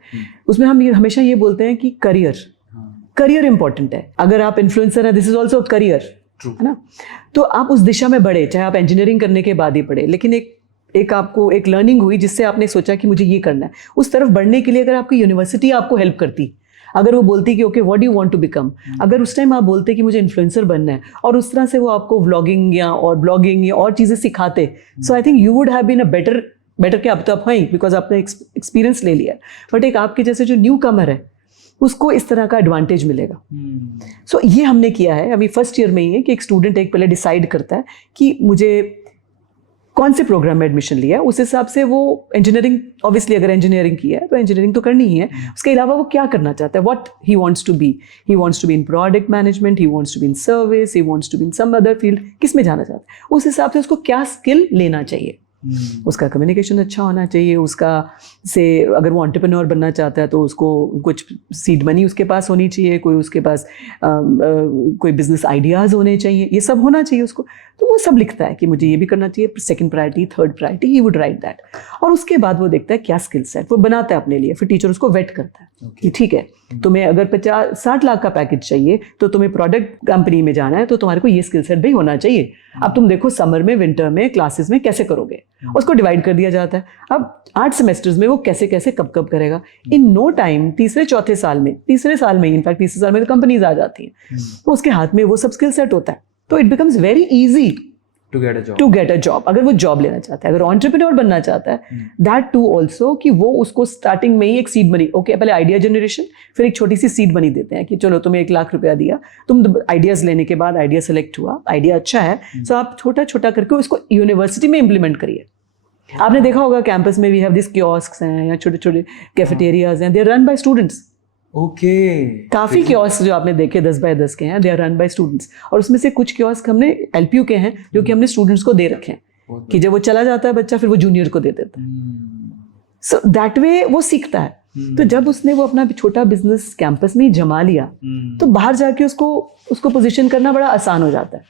उसमें हम हमेशा ये बोलते हैं कि करियर इंपॉर्टेंट है। अगर आप इन्फ्लुएंसर हैं, दिस इज ऑल्सो करियर, है ना। तो आप उस दिशा में बढ़े, चाहे आप इंजीनियरिंग करने के बाद ही पढ़े, लेकिन एक आपको एक लर्निंग हुई जिससे आपने सोचा कि मुझे ये करना है। उस तरफ बढ़ने के लिए अगर आपकी यूनिवर्सिटी आपको हेल्प करती, अगर वो बोलती कि okay what do you want to become, अगर उस टाइम आप बोलते कि मुझे इन्फ्लुएंसर बनना है और उस तरह से वो आपको व्लॉगिंग या और ब्लॉगिंग या और चीज़ें सिखाते, so I think you would have been a better क्या अब तो आप हैं बिकॉज आपने एक्सपीरियंस ले लिया। बट एक आपके जैसे जो न्यू कमर है उसको इस तरह का एडवांटेज मिलेगा। सो ये हमने किया है अभी फर्स्ट ईयर में ही है कि एक स्टूडेंट एक पहले डिसाइड करता है कि मुझे कौन से प्रोग्राम में एडमिशन लिया है, उस हिसाब से वो इंजीनियरिंग, ऑब्वियसली अगर इंजीनियरिंग किया है तो इंजीनियरिंग तो करनी ही है, उसके अलावा वो क्या करना चाहता है, what he wants to be in product management, he wants to be in service, he wants to be in some other field, किस में जाना चाहता है, उस हिसाब से उसको क्या स्किल लेना चाहिए। उसका कम्युनिकेशन अच्छा होना चाहिए, उसका से अगर वो एंटरप्रेन्योर बनना चाहता है तो उसको कुछ सीड मनी उसके पास होनी चाहिए, कोई उसके पास कोई बिजनेस आइडियाज़ होने चाहिए, ये सब होना चाहिए उसको। तो वो सब लिखता है कि मुझे ये भी करना चाहिए, second priority, third priority, he would write that. और उसके बाद वो देखता है क्या स्किल सेट वो बनाता है अपने लिए, फिर टीचर उसको वेट करता है कि ठीक है तुम्हें अगर 50-60 लाख का पैकेज चाहिए तो तुम्हें प्रोडक्ट कंपनी में जाना है तो तुम्हारे को ये स्किल सेट भी होना चाहिए। अब तुम देखो समर में, विंटर में, क्लासेस में कैसे करोगे, उसको डिवाइड कर दिया जाता है। अब 8 सेमेस्टर्स में वो कैसे कैसे कब कब करेगा, इन नो टाइम तीसरे साल में इनफैक्ट तीसरे साल में तो कंपनीज आ जाती हैं, तो उसके हाथ में वो सब स्किल सेट होता है, तो it becomes very easy to get a job. अगर वो जॉब लेना चाहता है, अगर एंटरप्रेन्योर बनना चाहता है, दैट टू ऑल्सो कि वो उसको स्टार्टिंग में ही एक सीड मनी, ओके पहले आइडिया जनरेशन, फिर एक छोटी सी सीड मनी देते हैं कि चलो तुम्हें 1 लाख रुपया दिया, तुम आइडियाज लेने के बाद आइडिया सेलेक्ट हुआ, आइडिया अच्छा है, सो आप छोटा छोटा करके उसको यूनिवर्सिटी में इंप्लीमेंट करिए। आपने देखा होगा कैंपस में वी हैव दिस कियोस्क्स हैं या छोटे छोटे कैफेटेरियाज हैं, they are run by students. काफी कियोस्क जो आपने देखे 10 बाय 10 के हैं, they are run by students, और उसमें से कुछ कियोस्क हमने एलपीयू के हैं जो कि हमने स्टूडेंट्स को दे रखे हैं कि जब वो चला जाता है बच्चा फिर वो जूनियर को दे देता है। सो दैट वे वो सीखता है। तो जब उसने वो अपना छोटा बिजनेस कैंपस में ही जमा लिया तो बाहर जाके उसको पोजीशन करना बड़ा आसान हो जाता है।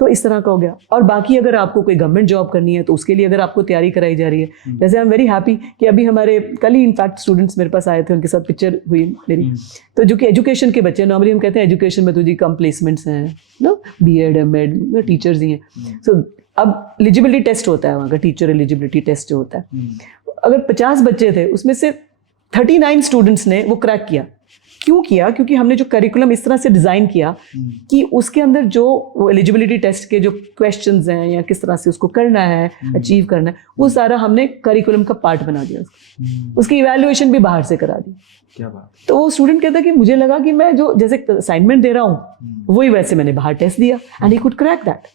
तो इस तरह का हो गया। और बाकी अगर आपको कोई गवर्नमेंट जॉब करनी है तो उसके लिए अगर आपको तैयारी कराई जा रही है, जैसे आई एम वेरी हैप्पी कि अभी हमारे कल ही इनफैक्ट स्टूडेंट्स मेरे पास आए थे, उनके साथ पिक्चर हुई मेरी। तो जो कि एजुकेशन के बच्चे, नॉर्मली हम कहते हैं एजुकेशन में तो जी कम प्लेसमेंट्स हैं ना, BEd MAd टीचर्स ही हैं। सो अब एलिजिबिलिटी टेस्ट होता है वहाँ का, टीचर एलिजिबिलिटी टेस्ट जो होता है, अगर 50 बच्चे थे उसमें से 39 स्टूडेंट्स ने वो क्रैक किया। क्यों किया? क्योंकि हमने जो करिकुलम इस तरह से डिज़ाइन किया कि उसके अंदर जो एलिजिबिलिटी टेस्ट के जो क्वेश्चंस हैं या किस तरह से उसको करना है, अचीव करना है, वो सारा हमने करिकुलम का पार्ट बना दिया उसकी इवैल्यूएशन भी बाहर से करा दी। क्या बात। तो वो स्टूडेंट कहता है कि मुझे लगा कि मैं जो जैसे असाइनमेंट दे रहा हूँ वही वैसे मैंने बाहर टेस्ट दिया and he could crack that.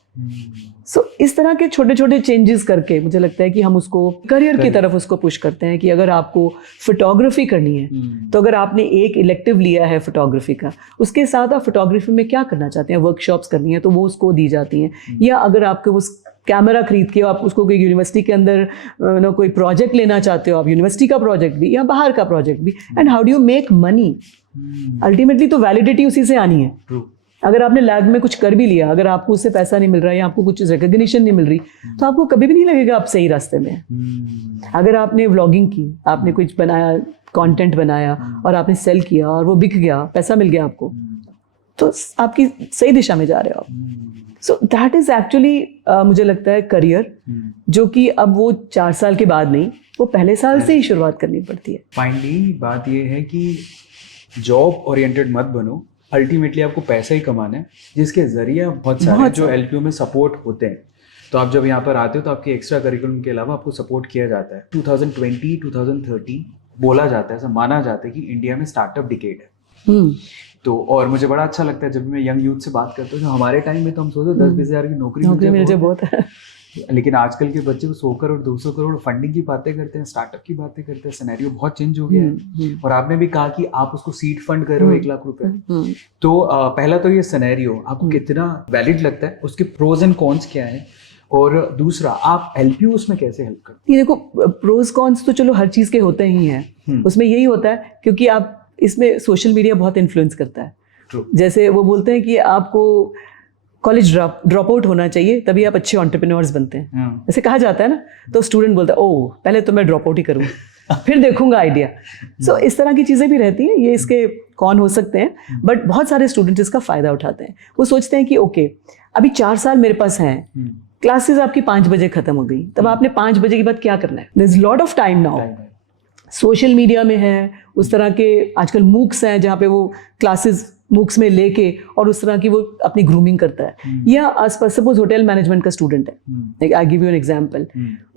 So इस तरह के छोटे छोटे चेंजेस करके मुझे लगता है कि हम उसको करियर की तरफ उसको पुश करते हैं कि अगर आपको फोटोग्राफी करनी है तो अगर आपने एक इलेक्टिव लिया है फोटोग्राफी का, उसके साथ आप फोटोग्राफी में क्या करना चाहते हैं, वर्कशॉप्स करनी है तो वो उसको दी जाती हैं। या अगर आपको उस कैमरा खरीद के आप उसको कोई यूनिवर्सिटी के अंदर कोई प्रोजेक्ट लेना चाहते हो, आप यूनिवर्सिटी का प्रोजेक्ट भी या बाहर का प्रोजेक्ट भी, and how do you make money. Ultimately तो वैलिडिटी उसी से आनी है। अगर आपने लैब में कुछ कर भी लिया, अगर आपको उससे पैसा नहीं मिल रहा है या आपको कुछ रिकग्निशन नहीं मिल रही, तो आपको कभी भी नहीं लगेगा आप सही रास्ते में हैं। अगर आपने व्लॉगिंग की, आपने कुछ बनाया, कंटेंट बनाया और आपने सेल किया और वो बिक गया, पैसा मिल गया आपको, तो आपकी सही दिशा में जा रहे हो आप। सो दैट इज एक्चुअली मुझे लगता है करियर, जो कि अब वो 4 साल के बाद नहीं, वो पहले साल से ही शुरुआत करनी पड़ती है। फाइनली बात ये है कि जॉब ओरिएंटेड मत बनो, अल्टीमेटली आपको पैसा ही कमाना है, जिसके जरिए बहुत सारे जो एलपीयू में सपोर्ट होते हैं। तो आप जब यहाँ पर आते हो तो आपके एक्स्ट्रा करिकुलम के अलावा आपको सपोर्ट किया जाता है। 2020-2030 बोला जाता है, ऐसा माना जाता है कि इंडिया में स्टार्टअप डिकेड है। तो और मुझे बड़ा अच्छा लगता है जब मैं यंग यूथ से बात करता हूँ, जो हमारे टाइम में तो हम सोचते 10-20 हज़ार की नौकरी मिल जाए बहुत है, लेकिन आजकल के बच्चे 100 करोड़ 200 करोड़ फंडिंग की बातें करते हैं, स्टार्टअप की बातें करते हैं। सिनेरियो बहुत चेंज हो गया है। और आपने भी कहा कि आप उसको सीड फंड कर रहे हो 1 लाख रुपए। तो पहला तो ये सिनेरियो आपको कितना वैलिड लगता है, उसके प्रोज एंड कॉन्स क्या है, और दूसरा आप एलपीयू उसमें कैसे हेल्प करते हैं? देखो प्रोज कॉन्स तो चलो हर चीज़ के होते ही हैं, उसमें यही होता है क्योंकि आप इसमें सोशल मीडिया बहुत इन्फ्लुएंस करता है। जैसे वो बोलते हैं कि आपको कॉलेज ड्रॉप आउट होना चाहिए तभी आप अच्छे एंटरप्रेन्योर्स बनते हैं, ऐसे कहा जाता है ना। तो स्टूडेंट बोलता है ओह पहले तो मैं ड्रॉप आउट ही करूँ फिर देखूंगा आइडिया। सो इस तरह की चीज़ें भी रहती हैं, ये इसके कौन हो सकते हैं। बट बहुत सारे स्टूडेंट्स इसका फ़ायदा उठाते हैं। वो सोचते हैं कि ओके अभी 4 साल मेरे पास हैं, क्लासेस आपकी 5 बजे खत्म हो गई, तब आपने 5 बजे के बाद क्या करना है? There is lot of time now. Social media में है, उस तरह के आजकल मूक्स हैं जहाँ पे वो क्लासेस मूक्स में लेके और उस तरह की वो अपनी ग्रूमिंग करता है। या आसपास सपोज होटल मैनेजमेंट का स्टूडेंट है, I give you an example,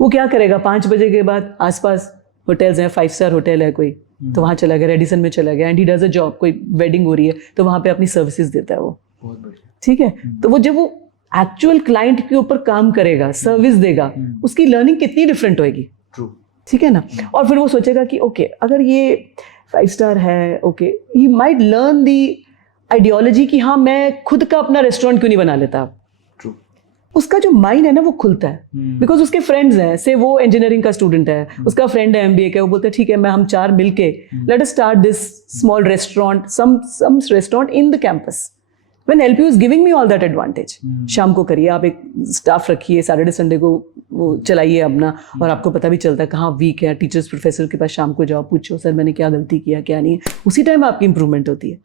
वो क्या करेगा 5 बजे के बाद आसपास होटल्स हैं, 5 स्टार होटल है कोई, तो वहाँ चला गया, रेडिसन में चला गया, and he does a job, कोई वेडिंग हो रही है तो वहाँ पे अपनी सर्विसेज देता है वो। ठीक है, तो वो जब वो एक्चुअल क्लाइंट के ऊपर काम करेगा, सर्विस देगा, उसकी लर्निंग कितनी डिफरेंट होएगी। ठीक है ना। और फिर वो सोचेगा कि ओके अगर ये 5 स्टार है, okay he might learn the ideology कि हाँ मैं खुद का अपना रेस्टोरेंट क्यों नहीं बना लेता। उसका जो माइंड है ना वो खुलता है, बिकॉज उसके फ्रेंड्स हैं, से वो इंजीनियरिंग का स्टूडेंट है, उसका फ्रेंड है MBA का, वो बोलते हैं ठीक है मैं हम 4 मिलके let us start this small restaurant, some restaurant in the campus. When LPU is giving me all that advantage, शाम को करिए, आप एक स्टाफ रखिए, सैटरडे संडे को वो चलाइए अपना, और आपको पता भी चलता है कहाँ वीक है, टीचर्स प्रोफेसर के पास शाम को जाओ, पूछो सर मैंने क्या गलती किया क्या नहीं, उसी टाइम आपकी इंप्रूवमेंट होती है।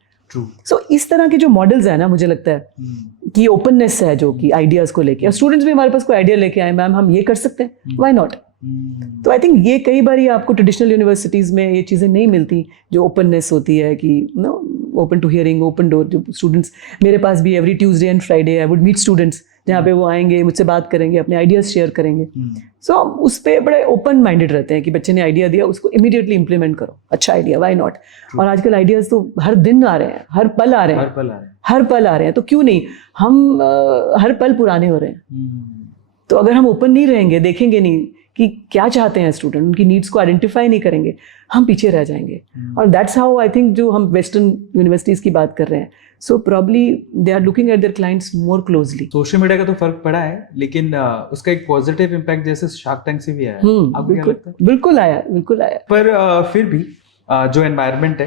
सो इस तरह के जो मॉडल्स है ना, मुझे लगता है कि ओपननेस है जो कि आइडियाज़ को लेके, और स्टूडेंट्स भी हमारे पास कोई आइडिया लेके आए, मैम हम ये कर सकते हैं, व्हाई नॉट। तो आई थिंक ये कई बार आपको ट्रेडिशनल यूनिवर्सिटीज़ में ये चीज़ें नहीं मिलती, जो ओपननेस होती है कि no open to hearing, open door. जो स्टूडेंट्स मेरे पास भी every Tuesday and Friday I would meet students, जहाँ पे वो आएंगे, मुझसे बात करेंगे, अपने आइडियाज़ शेयर करेंगे। सो उस पर बड़े ओपन माइंडेड रहते हैं कि बच्चे ने आइडिया दिया उसको इमीडिएटली इंप्लीमेंट करो, अच्छा आइडिया, व्हाई नॉट। और आजकल आइडियाज़ तो हर दिन आ रहे हैं, हर पल आ रहे हैं, हर पल आ रहे हैं, तो क्यों नहीं हम हर पल पुराने हो रहे हैं। तो अगर हम ओपन नहीं रहेंगे, देखेंगे नहीं कि क्या चाहते हैं स्टूडेंट, उनकी नीड्स को आइडेंटिफाई नहीं करेंगे, हम पीछे रह जाएंगे। और दैट्स हाउ आई थिंक जो हम वेस्टर्न यूनिवर्सिटीज़ की बात कर रहे हैं, so probably they are looking at their clients more closely. Social media का तो फर्क पड़ा है, लेकिन उसका एक पॉजिटिव इम्पैक्ट जैसे शार्क टैंक से भी आया है। आपको क्या लगता है? बिल्कुल आया, बिल्कुल आया। पर फिर भी जो एनवायरनमेंट है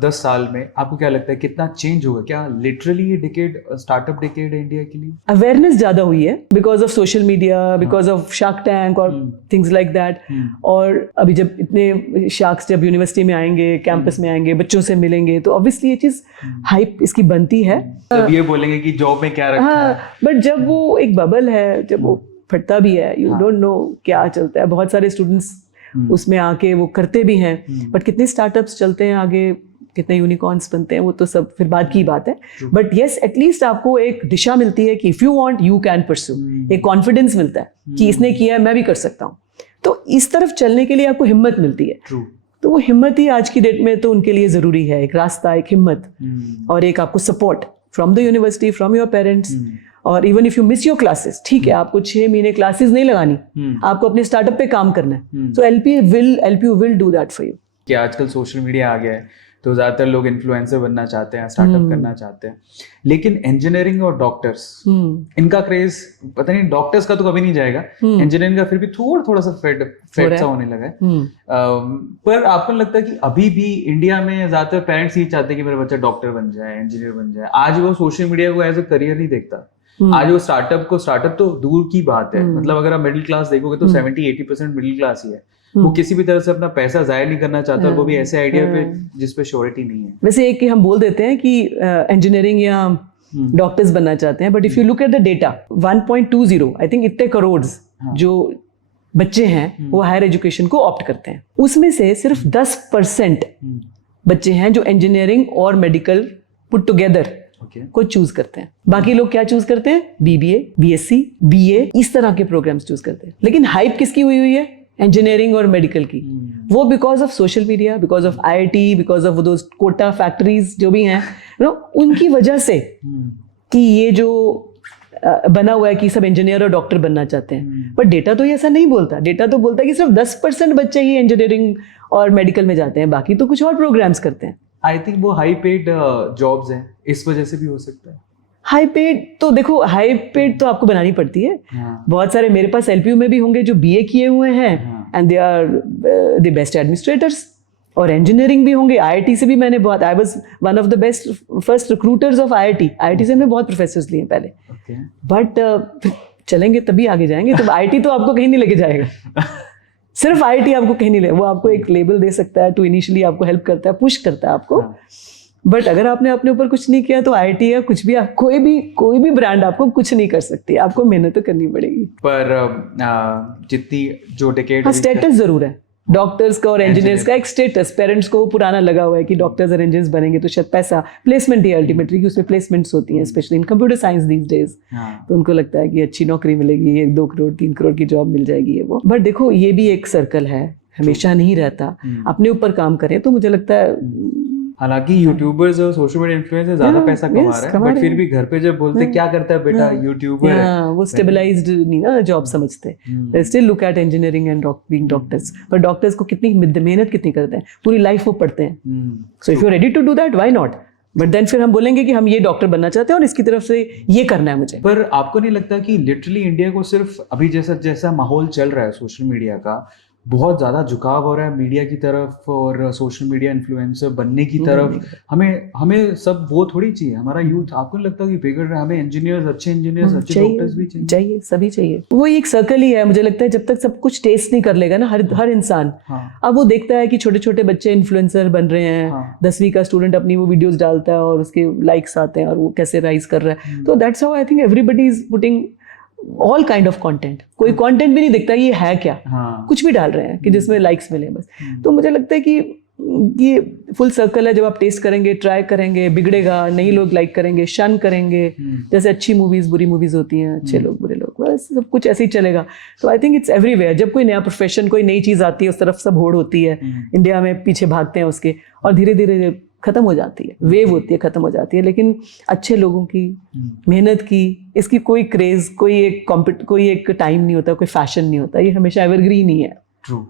10 साल में आपको क्या लगता है कितना चेंज होगा? क्या लिटरली ये डिकेड स्टार्टअप डिकेड है इंडिया के लिए? अवेयरनेस ज़्यादा हुई है because of social media, because of shark tank और थिंग्स लाइक दैट। और अभी जब इतने शार्क्स जब यूनिवर्सिटी में आएंगे, कैंपस में आएंगे, बच्चों से मिलेंगे, तो ऑब्वियसली ये चीज़ हाइप इसकी बनती है। तब ये बोलेंगे कि जॉब में क्या रखा है। बट जब वो एक बबल है, जब वो फटता भी है, यू डोंट नो क्या चलता है। बहुत सारे स्टूडेंट्स उसमें आके वो करते भी हैं, बट कितने स्टार्टअप्स चलते हैं आगे, कितने यूनिकॉर्न्स बनते हैं, वो तो सब फिर बाद की बात है। बट यस, एटलीस्ट आपको एक दिशा मिलती है कि if you want you can pursue, एक कॉन्फिडेंस मिलता है कि इसने किया है मैं भी कर सकता हूँ। तो इस तरफ चलने के लिए आपको हिम्मत मिलती है। तो वो हिम्मत ही आज की डेट में तो उनके लिए जरूरी है, एक रास्ता, एक हिम्मत, और एक आपको support from the university, from your parents. और even if you miss your classes, ठीक है, आपको 6 महीने क्लासेस नहीं लगानी, आपको अपने स्टार्टअप पे काम करना है, so LPU will do that for you. कि आजकल सोशल मीडिया आ गया है, तो ज़्यादातर लोग इन्फ्लुएंसर बनना चाहते हैं, स्टार्टअप करना चाहते हैं, लेकिन इंजीनियरिंग और डॉक्टर्स, इनका क्रेज पता नहीं, डॉक्टर्स का तो कभी नहीं जाएगा, इंजीनियरिंग का फिर भी थोड़ा सा फेड सा होने लगा है। पर आपको लगता है कि अभी भी इंडिया में ज़्यादातर पेरेंट्स ये चाहते हैं कि मेरा बच्चा डॉक्टर बन जाए, इंजीनियर बन जाए। आज वो सोशल मीडिया को एज अ करियर नहीं देखता। आज वो स्टार्टअप तो दूर की बात है, मतलब अगर आप मिडिल क्लास देखोगे तो 70-80% मिडिल क्लास ही है। वो किसी भी तरह से अपना पैसा जाया नहीं करना चाहता, और वो भी ऐसे आइडिया पे जिस पे श्योरिटी नहीं है। वैसे एक कि हम बोल देते हैं कि इंजीनियरिंग या डॉक्टर्स बनना चाहते हैं, but if you look at the data 1.20 I think इतने करोड़ जो बच्चे हैं वो हायर एजुकेशन को ऑप्ट करते हैं, उसमें से सिर्फ 10% बच्चे हैं जो इंजीनियरिंग और मेडिकल पुट टुगेदर को चूज करते हैं। बाकी लोग क्या चूज करते हैं? BBA, BSc, BA, इस तरह के प्रोग्राम्स चूज करते हैं। लेकिन हाइप किसकी हुई है? इंजीनियरिंग और मेडिकल की। वो because of social media, because of IIT, because of those Kota factories जो भी हैं, उनकी वजह से कि ये जो बना हुआ है कि सब इंजीनियर और डॉक्टर बनना चाहते हैं। पर डेटा तो ये ऐसा नहीं बोलता। डेटा तो बोलता है कि सिर्फ 10% बच्चे ही इंजीनियरिंग और मेडिकल में जाते हैं, बाकी तो कुछ और प्रोग्राम्स करते हैं। आई थिंक वो हाई पेड जॉब्स हैं, इस वजह से भी हो सकता है। हाई पेड तो देखो, हाई पेड तो आपको बनानी पड़ती है। बहुत सारे मेरे पास LPU में भी होंगे जो BA किए हुए हैं and they are the best administrators, और इंजीनियरिंग भी होंगे। IIT से भी मैंने बहुत, I was one of the best first recruiters of IIT से हमने बहुत प्रोफेसर्स लिए पहले। बट चलेंगे तभी आगे जाएंगे। तो IIT तो आपको कहीं नहीं लेके जाएगा। सिर्फ IIT आपको कहीं नहीं ले, वो आपको एक लेबल दे सकता है, टू इनिशियली आपको हेल्प करता है, पुश करता है आपको। बट अगर आपने अपने ऊपर कुछ नहीं किया तो IIT या कुछ भी, कोई भी ब्रांड आपको कुछ नहीं कर सकती, आपको मेहनत तो करनी पड़ेगी। पर जितनी जो डिकेड, हाँ, स्टेटस जरूर है। डॉक्टर्स का और इंजीनियर्स का एक स्टेटस, पेरेंट्स को वो पुराना लगा हुआ है कि डॉक्टर्स और इंजीनियर्स बनेंगे तो शायद पैसा, प्लेसमेंट ही अल्टीमेटली, कि उसमें प्लेसमेंट्स होती हैं specially in computer science these days. तो उनको लगता है कि अच्छी नौकरी मिलेगी, 1-2 करोड़ 3 करोड़ की जॉब मिल जाएगी, ये वो। बट देखो ये भी एक सर्कल है, हमेशा नहीं रहता। अपने ऊपर काम करें तो मुझे लगता है, हालांकि यूट्यूबर्स और सोशल मीडिया इन्फ्लुएंसर्स ज्यादा पैसा कमा रहे हैं, बट फिर भी घर पे जब बोलते क्या करता है बेटा, यूट्यूबर है, वो स्टेबलाइज्ड नहीं ना जॉब समझते, they still look at engineering and being doctors. पर डॉक्टर्स को कितनी मेहनत कितनी करते हैं, पूरी लाइफ वो पढ़ते हैं। So if you are ready to do that, why not? But then फिर हम बोलेंगे कि हम ये डॉक्टर बनना चाहते हैं और इसकी तरफ से ये करना है मुझे। पर आपको नहीं लगता कि लिटरली इंडिया को सिर्फ अभी जैसा माहौल चल रहा है सोशल मीडिया का, बहुत ज़्यादा झुकाव हो रहा है मीडिया की तरफ और सोशल मीडिया इन्फ्लुएंसर बनने की तरफ? हमें सब वो थोड़ी चाहिए, हमारा यूथ आपको नहीं लगता कि बिगड़ रहा है? हमें इंजीनियर्स, अच्छे डॉक्टर्स भी चाहिए, सभी चाहिए। वो एक सर्कल ही है, मुझे लगता है जब तक सब कुछ टेस्ट नहीं कर लेगा ना हर इंसान। अब वो देखता है कि छोटे छोटे बच्चे इन्फ्लुएंसर बन रहे हैं, 10वीं का स्टूडेंट अपनी वो वीडियोस डालता है और उसके लाइक्स आते हैं और वो कैसे राइज कर रहा है। तो that's how I think everybody is putting all kind of content. कोई कंटेंट भी नहीं दिखता ये है क्या, कुछ भी डाल रहे हैं कि जिसमें लाइक्स मिले बस। तो मुझे लगता है कि ये फुल सर्कल है, जब आप टेस्ट करेंगे, ट्राई करेंगे, बिगड़ेगा, नहीं लोग लाइक करेंगे, शन करेंगे, जैसे अच्छी मूवीज बुरी मूवीज होती हैं, अच्छे लोग बुरे लोग, बस सब कुछ ऐसे ही चलेगा। तो आई थिंक इट्स एवरीवेयर। जब कोई नया प्रोफेशन, कोई नई चीज आती है, उस तरफ सब होड़ होती है, इंडिया में पीछे भागते हैं उसके, और धीरे धीरे खत्म हो जाती है, वेव होती है, खत्म हो जाती है। लेकिन अच्छे लोगों की मेहनत की, इसकी कोई क्रेज, कोई एक टाइम नहीं होता, कोई फैशन नहीं होता, ये हमेशा एवरग्रीन ही है। ट्रू।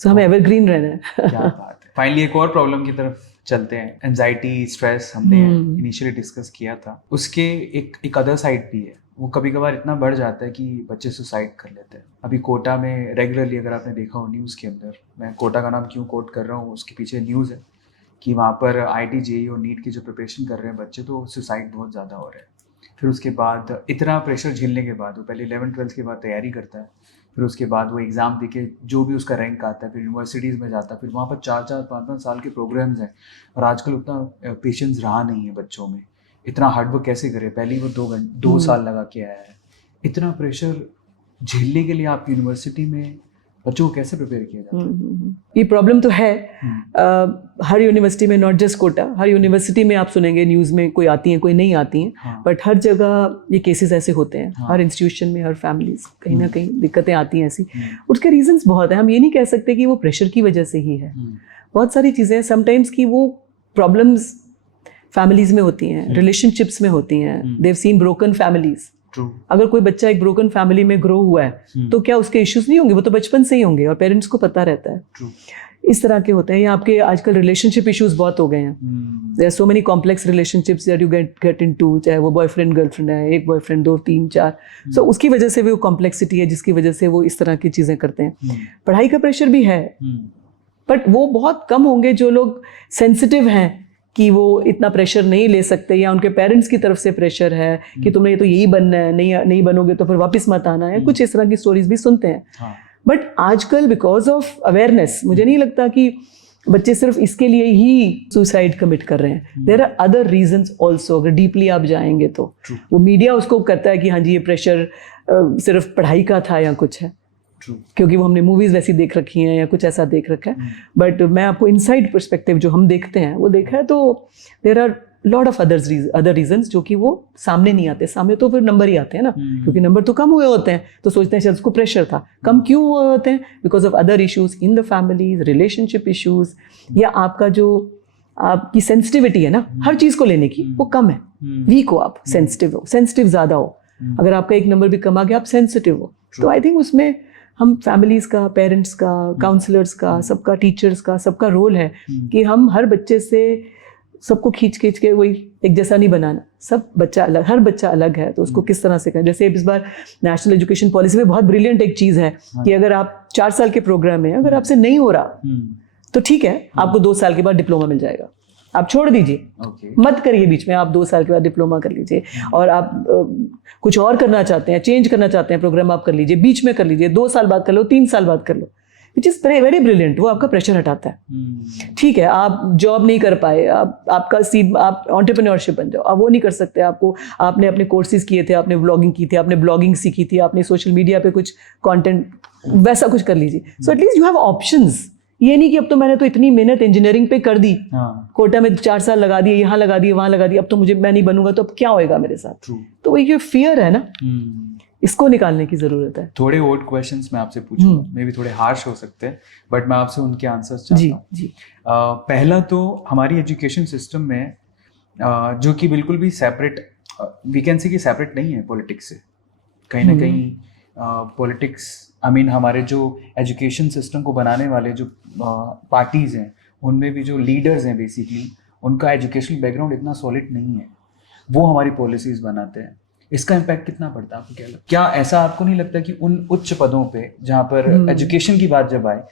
सो हमें एवरग्रीन रहना है। क्या बात है। फाइनली एक और प्रॉब्लम की तरफ चलते हैं, एंजाइटी, स्ट्रेस। हमने इनिशियली डिस्कस किया था, उसके एक अदर साइड भी है। वो कभी कभार इतना बढ़ जाता है कि बच्चे सुसाइड कर लेते हैं। अभी कोटा में रेगुलरली, अगर आपने देखा हो न्यूज़ के अंदर, मैं कोटा का नाम क्यों कोट कर रहा हूँ, उसके पीछे न्यूज़ है कि वहाँ पर IIT JEE और नीट की जो प्रिपरेशन कर रहे हैं बच्चे, तो सुसाइड बहुत ज़्यादा हो रहा है। फिर उसके बाद इतना प्रेशर झेलने के बाद, वो पहले 11th-12th के बाद तैयारी करता है, फिर उसके बाद वो एग्ज़ाम देके जो भी उसका रैंक आता है, फिर यूनिवर्सिटीज़ में जाता है, फिर वहाँ पर 4-4, 5-5 साल के प्रोग्राम्स हैं। और आजकल उतना पेशेंस रहा नहीं है बच्चों में, इतना हार्डवर्क कैसे करे। पहले वो 2 साल लगा के आया है। इतना प्रेशर झेलने के लिए आप यूनिवर्सिटी में बच्चों को कैसे प्रिपेयर किया जाता है? ये प्रॉब्लम तो है हर यूनिवर्सिटी में, नॉट जस्ट कोटा। हर यूनिवर्सिटी में आप सुनेंगे न्यूज़ में, कोई आती हैं, कोई नहीं आती हैं, बट हर जगह ये केसेस ऐसे होते हैं। हर इंस्टीट्यूशन में, हर फैमिलीज, कहीं ना कहीं दिक्कतें आती हैं ऐसी। उसके रीजंस बहुत हैं, हम ये नहीं कह सकते कि वो प्रेशर की वजह से ही है। बहुत सारी चीज़ें हैं समटाइम्स की वो प्रॉब्लम्स फैमिलीज में होती हैं, रिलेशनशिप्स में होती हैं। They have seen broken families. अगर कोई बच्चा एक ब्रोकन फैमिली में ग्रो हुआ है तो क्या उसके इश्यूज नहीं होंगे? वो तो बचपन से ही होंगे और पेरेंट्स को पता रहता है। इस तरह के होते हैं। या आपके आजकल रिलेशनशिप इश्यूज बहुत हो गए हैं। There are so many complex relationships that you get into, चाहे वो बॉयफ्रेंड गर्लफ्रेंड है, एक बॉयफ्रेंड, 2, 3, 4। सो उसकी वजह से भी वो कॉम्प्लेक्सिटी है जिसकी वजह से वो इस तरह की चीज़ें करते हैं। पढ़ाई का प्रेशर भी है, बट वो बहुत कम होंगे जो लोग सेंसिटिव हैं कि वो इतना प्रेशर नहीं ले सकते, या उनके पेरेंट्स की तरफ से प्रेशर है कि तुमने ये तो यही बनना है, नहीं बनोगे तो फिर वापस मत आना है। कुछ इस तरह की स्टोरीज भी सुनते हैं। बट आजकल बिकॉज ऑफ अवेयरनेस, मुझे नहीं लगता कि बच्चे सिर्फ इसके लिए ही सुसाइड कमिट कर रहे हैं। There are other reasons also. अगर डीपली आप जाएंगे तो वो मीडिया उसको करता है कि हाँ जी ये प्रेशर सिर्फ पढ़ाई का था या कुछ है, क्योंकि वो हमने मूवीज वैसी देख रखी हैं या कुछ ऐसा देख रखा है। बट मैं आपको इनसाइड पर्सपेक्टिव जो हम देखते हैं वो देखा है, तो there are lot of other reasons जो कि वो सामने नहीं आते। सामने तो फिर नंबर ही आते हैं ना, क्योंकि नंबर तो कम हुए होते हैं तो सोचते हैं शायद उसको प्रेशर था। कम क्यों हुए होते हैं? Because of other issues in the families, relationship issues, या आपका जो आपकी सेंसिटिविटी है ना हर चीज़ को लेने की, वो कम है। वीक हो आप, सेंसिटिव हो, सेंसिटिव ज़्यादा हो। अगर आपका एक नंबर भी कम आ गया, आप सेंसिटिव हो। तो आई थिंक उसमें हम फैमिलीज़ का, पेरेंट्स का, काउंसलर्स का, सबका, टीचर्स का, सबका रोल है कि हम हर बच्चे से सबको खींच के वही एक जैसा नहीं बनाना। सब बच्चा अलग, हर बच्चा अलग है, तो उसको किस तरह से करें। जैसे इस बार नेशनल एजुकेशन पॉलिसी में बहुत ब्रिलियंट एक चीज़ है कि अगर आप 4 साल के प्रोग्राम में, अगर आपसे नहीं हो रहा तो ठीक है, आपको 2 साल के बाद डिप्लोमा मिल जाएगा। आप छोड़ दीजिए, मत करिए बीच में, आप 2 साल के बाद डिप्लोमा कर लीजिए। और आप कुछ और करना चाहते हैं, चेंज करना चाहते हैं प्रोग्राम, आप कर लीजिए, बीच में कर लीजिए, 2 साल बाद कर लो, 3 साल बाद कर लो, विच इज़ वेरी ब्रिलियंट। वो आपका प्रेशर हटाता है। ठीक है, आप जॉब नहीं कर पाए, आपका सीड, आप एंटरप्रेन्योरशिप बन जाओ, आप वो नहीं कर सकते। आपने अपने कोर्सेज किए थे, आपने व्लॉगिंग की थी, आपने ब्लॉगिंग सीखी थी, आपने सोशल मीडिया पे कुछ कंटेंट वैसा कुछ कर लीजिए। So at least you have options. ये नहीं कि अब तो मैंने तो इतनी मेहनत इंजीनियरिंग पे कर दी, कोटा में 4 साल लगा दिए, यहाँ लगा दिए, वहां लगा दिए, अब तो मैं नहीं बनूंगा तो अब क्या होएगा मेरे साथ। तो वही जो फियर है ना, इसको निकालने की जरूरत है। थोड़े और क्वेश्चंस मैं आपसे पूछूंगा, मे भी थोड़े हार्श हो सकते हैं, बट मैं आपसे उनके आंसर्स चाहता हूँ। जी। पहला तो हमारी एजुकेशन सिस्टम में जो कि बिल्कुल भी सेपरेट, वी कैन से कि सेपरेट नहीं है पॉलिटिक्स से, कहीं ना कहीं पॉलिटिक्स हमारे जो एजुकेशन सिस्टम को बनाने वाले जो पार्टीज हैं, उनमें भी जो लीडर्स हैं बेसिकली, उनका एजुकेशनल बैकग्राउंड इतना सॉलिड नहीं है, वो हमारी पॉलिसीज बनाते हैं। इसका इम्पैक्ट कितना पड़ता है आपको, क्या लगता है? क्या ऐसा आपको नहीं लगता कि उन उच्च पदों पे जहाँ पर एजुकेशन की बात जब आए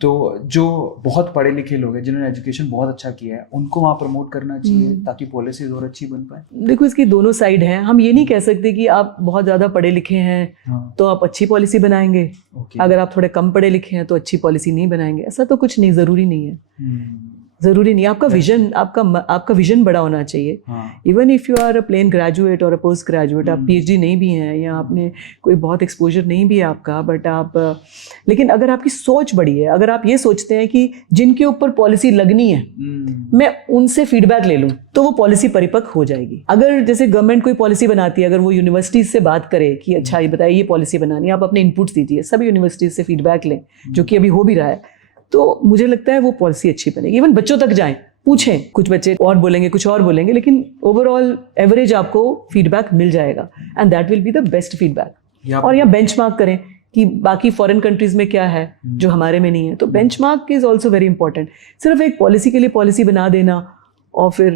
तो जो बहुत पढ़े लिखे लोग हैं, जिन्होंने एजुकेशन बहुत अच्छा किया है, उनको वहाँ प्रमोट करना चाहिए ताकि पॉलिसीज और अच्छी बन पाए? देखो, इसकी दोनों साइड हैं। हम ये नहीं कह सकते कि आप बहुत ज्यादा पढ़े लिखे हैं तो आप अच्छी पॉलिसी बनाएंगे, अगर आप थोड़े कम पढ़े लिखे हैं तो अच्छी पॉलिसी नहीं बनाएंगे। ऐसा तो कुछ नहीं, जरूरी नहीं है। जरूरी नहीं। आपका विजन, आपका विजन बड़ा होना चाहिए। Even if you are a plain graduate और अ पोस्ट ग्रेजुएट, आप पीएचडी नहीं भी हैं या आपने कोई बहुत एक्सपोजर नहीं भी है आपका, बट आप, लेकिन अगर आपकी सोच बड़ी है, अगर आप ये सोचते हैं कि जिनके ऊपर पॉलिसी लगनी है मैं उनसे फीडबैक ले लूं, तो वो पॉलिसी परिपक्व हो जाएगी। अगर जैसे गवर्नमेंट कोई पॉलिसी बनाती है, अगर वो यूनिवर्सिटीज से बात करे कि अच्छा ये बताइए ये पॉलिसी बनानी है, आप अपने इनपुट्स दीजिए, सभी यूनिवर्सिटीज से फीडबैक लें, जो कि अभी हो भी रहा है, तो मुझे लगता है वो पॉलिसी अच्छी बनेगी। इवन बच्चों तक जाएं, पूछें, कुछ बच्चे और बोलेंगे, कुछ और बोलेंगे, लेकिन ओवरऑल एवरेज आपको फीडबैक मिल जाएगा and that will be the best feedback. और यहाँ बेंचमार्क करें कि बाकी फॉरेन कंट्रीज में क्या है जो हमारे में नहीं है, तो benchmark is also very important. सिर्फ एक पॉलिसी के लिए पॉलिसी बना देना और फिर,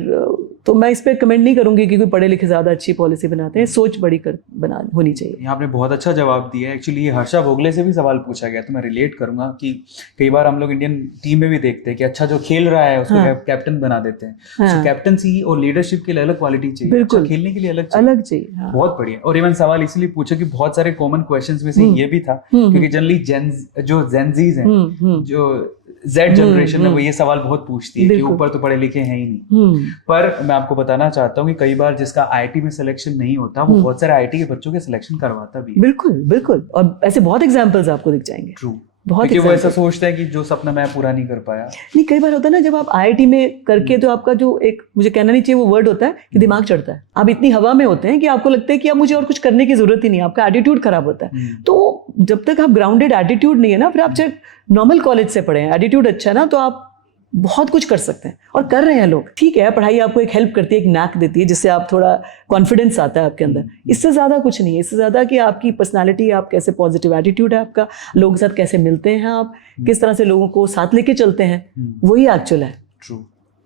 तो मैं इस पर कमेंट नहीं करूंगी कि कोई पढ़े लिखे ज़्यादा अच्छी पॉलिसी बनाते हैं। सोच बड़ी बना होनी चाहिए। आपने बहुत अच्छा जवाब दिया है। एक्चुअली ये हर्षा भोगले से भी सवाल पूछा गया, तो मैं रिलेट करूंगा कि कई बार हम लोग इंडियन टीम में भी देखते हैं कि अच्छा जो खेल रहा है उसको कैप्टन बना देते हैं। तो कैप्टनसी और लीडरशिप के लिए अलग क्वालिटी चाहिए, अच्छा खेलने के लिए अलग चाहिए। बहुत बढ़िया। और इवन सवाल इसलिए पूछा कि बहुत सारे कॉमन क्वेश्चंस में से ये भी था, क्योंकि जनरली जो जेनजीज हैं, जो जेड जनरेशन है, वो ये सवाल बहुत पूछती है कि ऊपर तो पढ़े लिखे हैं ही नहीं। पर मैं आपको बताना चाहता हूँ कि कई बार जिसका आईआईटी में सिलेक्शन नहीं होता, वो बहुत सारे आईआईटी के बच्चों के सिलेक्शन करवाता भी है। बिल्कुल बिल्कुल, और ऐसे बहुत एग्जांपल्स आपको दिख जाएंगे। ट्रू, बहुत, क्योंकि वो ऐसा सोचता है कि जो सपना मैं पूरा नहीं कर पाया। नहीं, कई बार होता है ना, जब आप आईआईटी में करके तो आपका जो एक, मुझे कहना नहीं चाहिए वो वर्ड होता है कि दिमाग चढ़ता है। आप इतनी हवा में होते हैं कि आपको लगता है कि अब मुझे और कुछ करने की जरूरत ही नहीं है, आपका एटीट्यूड खराब होता है। तो जब तक आप ग्राउंडेड एटीट्यूड नहीं है ना, फिर आप चाहे नॉर्मल कॉलेज से पढ़े हैं, एटीट्यूड अच्छा है ना, तो आप बहुत कुछ कर सकते हैं और कर रहे हैं लोग। ठीक है, पढ़ाई आपको एक हेल्प करती है, एक नैक देती है, जिससे आप थोड़ा कॉन्फिडेंस आता है आपके अंदर। इससे ज़्यादा कुछ नहीं है। इससे ज़्यादा कि आपकी पर्सनालिटी, आप कैसे पॉजिटिव एटीट्यूड है आपका, लोगों के साथ कैसे मिलते हैं आप, किस तरह से लोगों को साथ लेके चलते हैं, वही एक्चुअल है। ट्रू।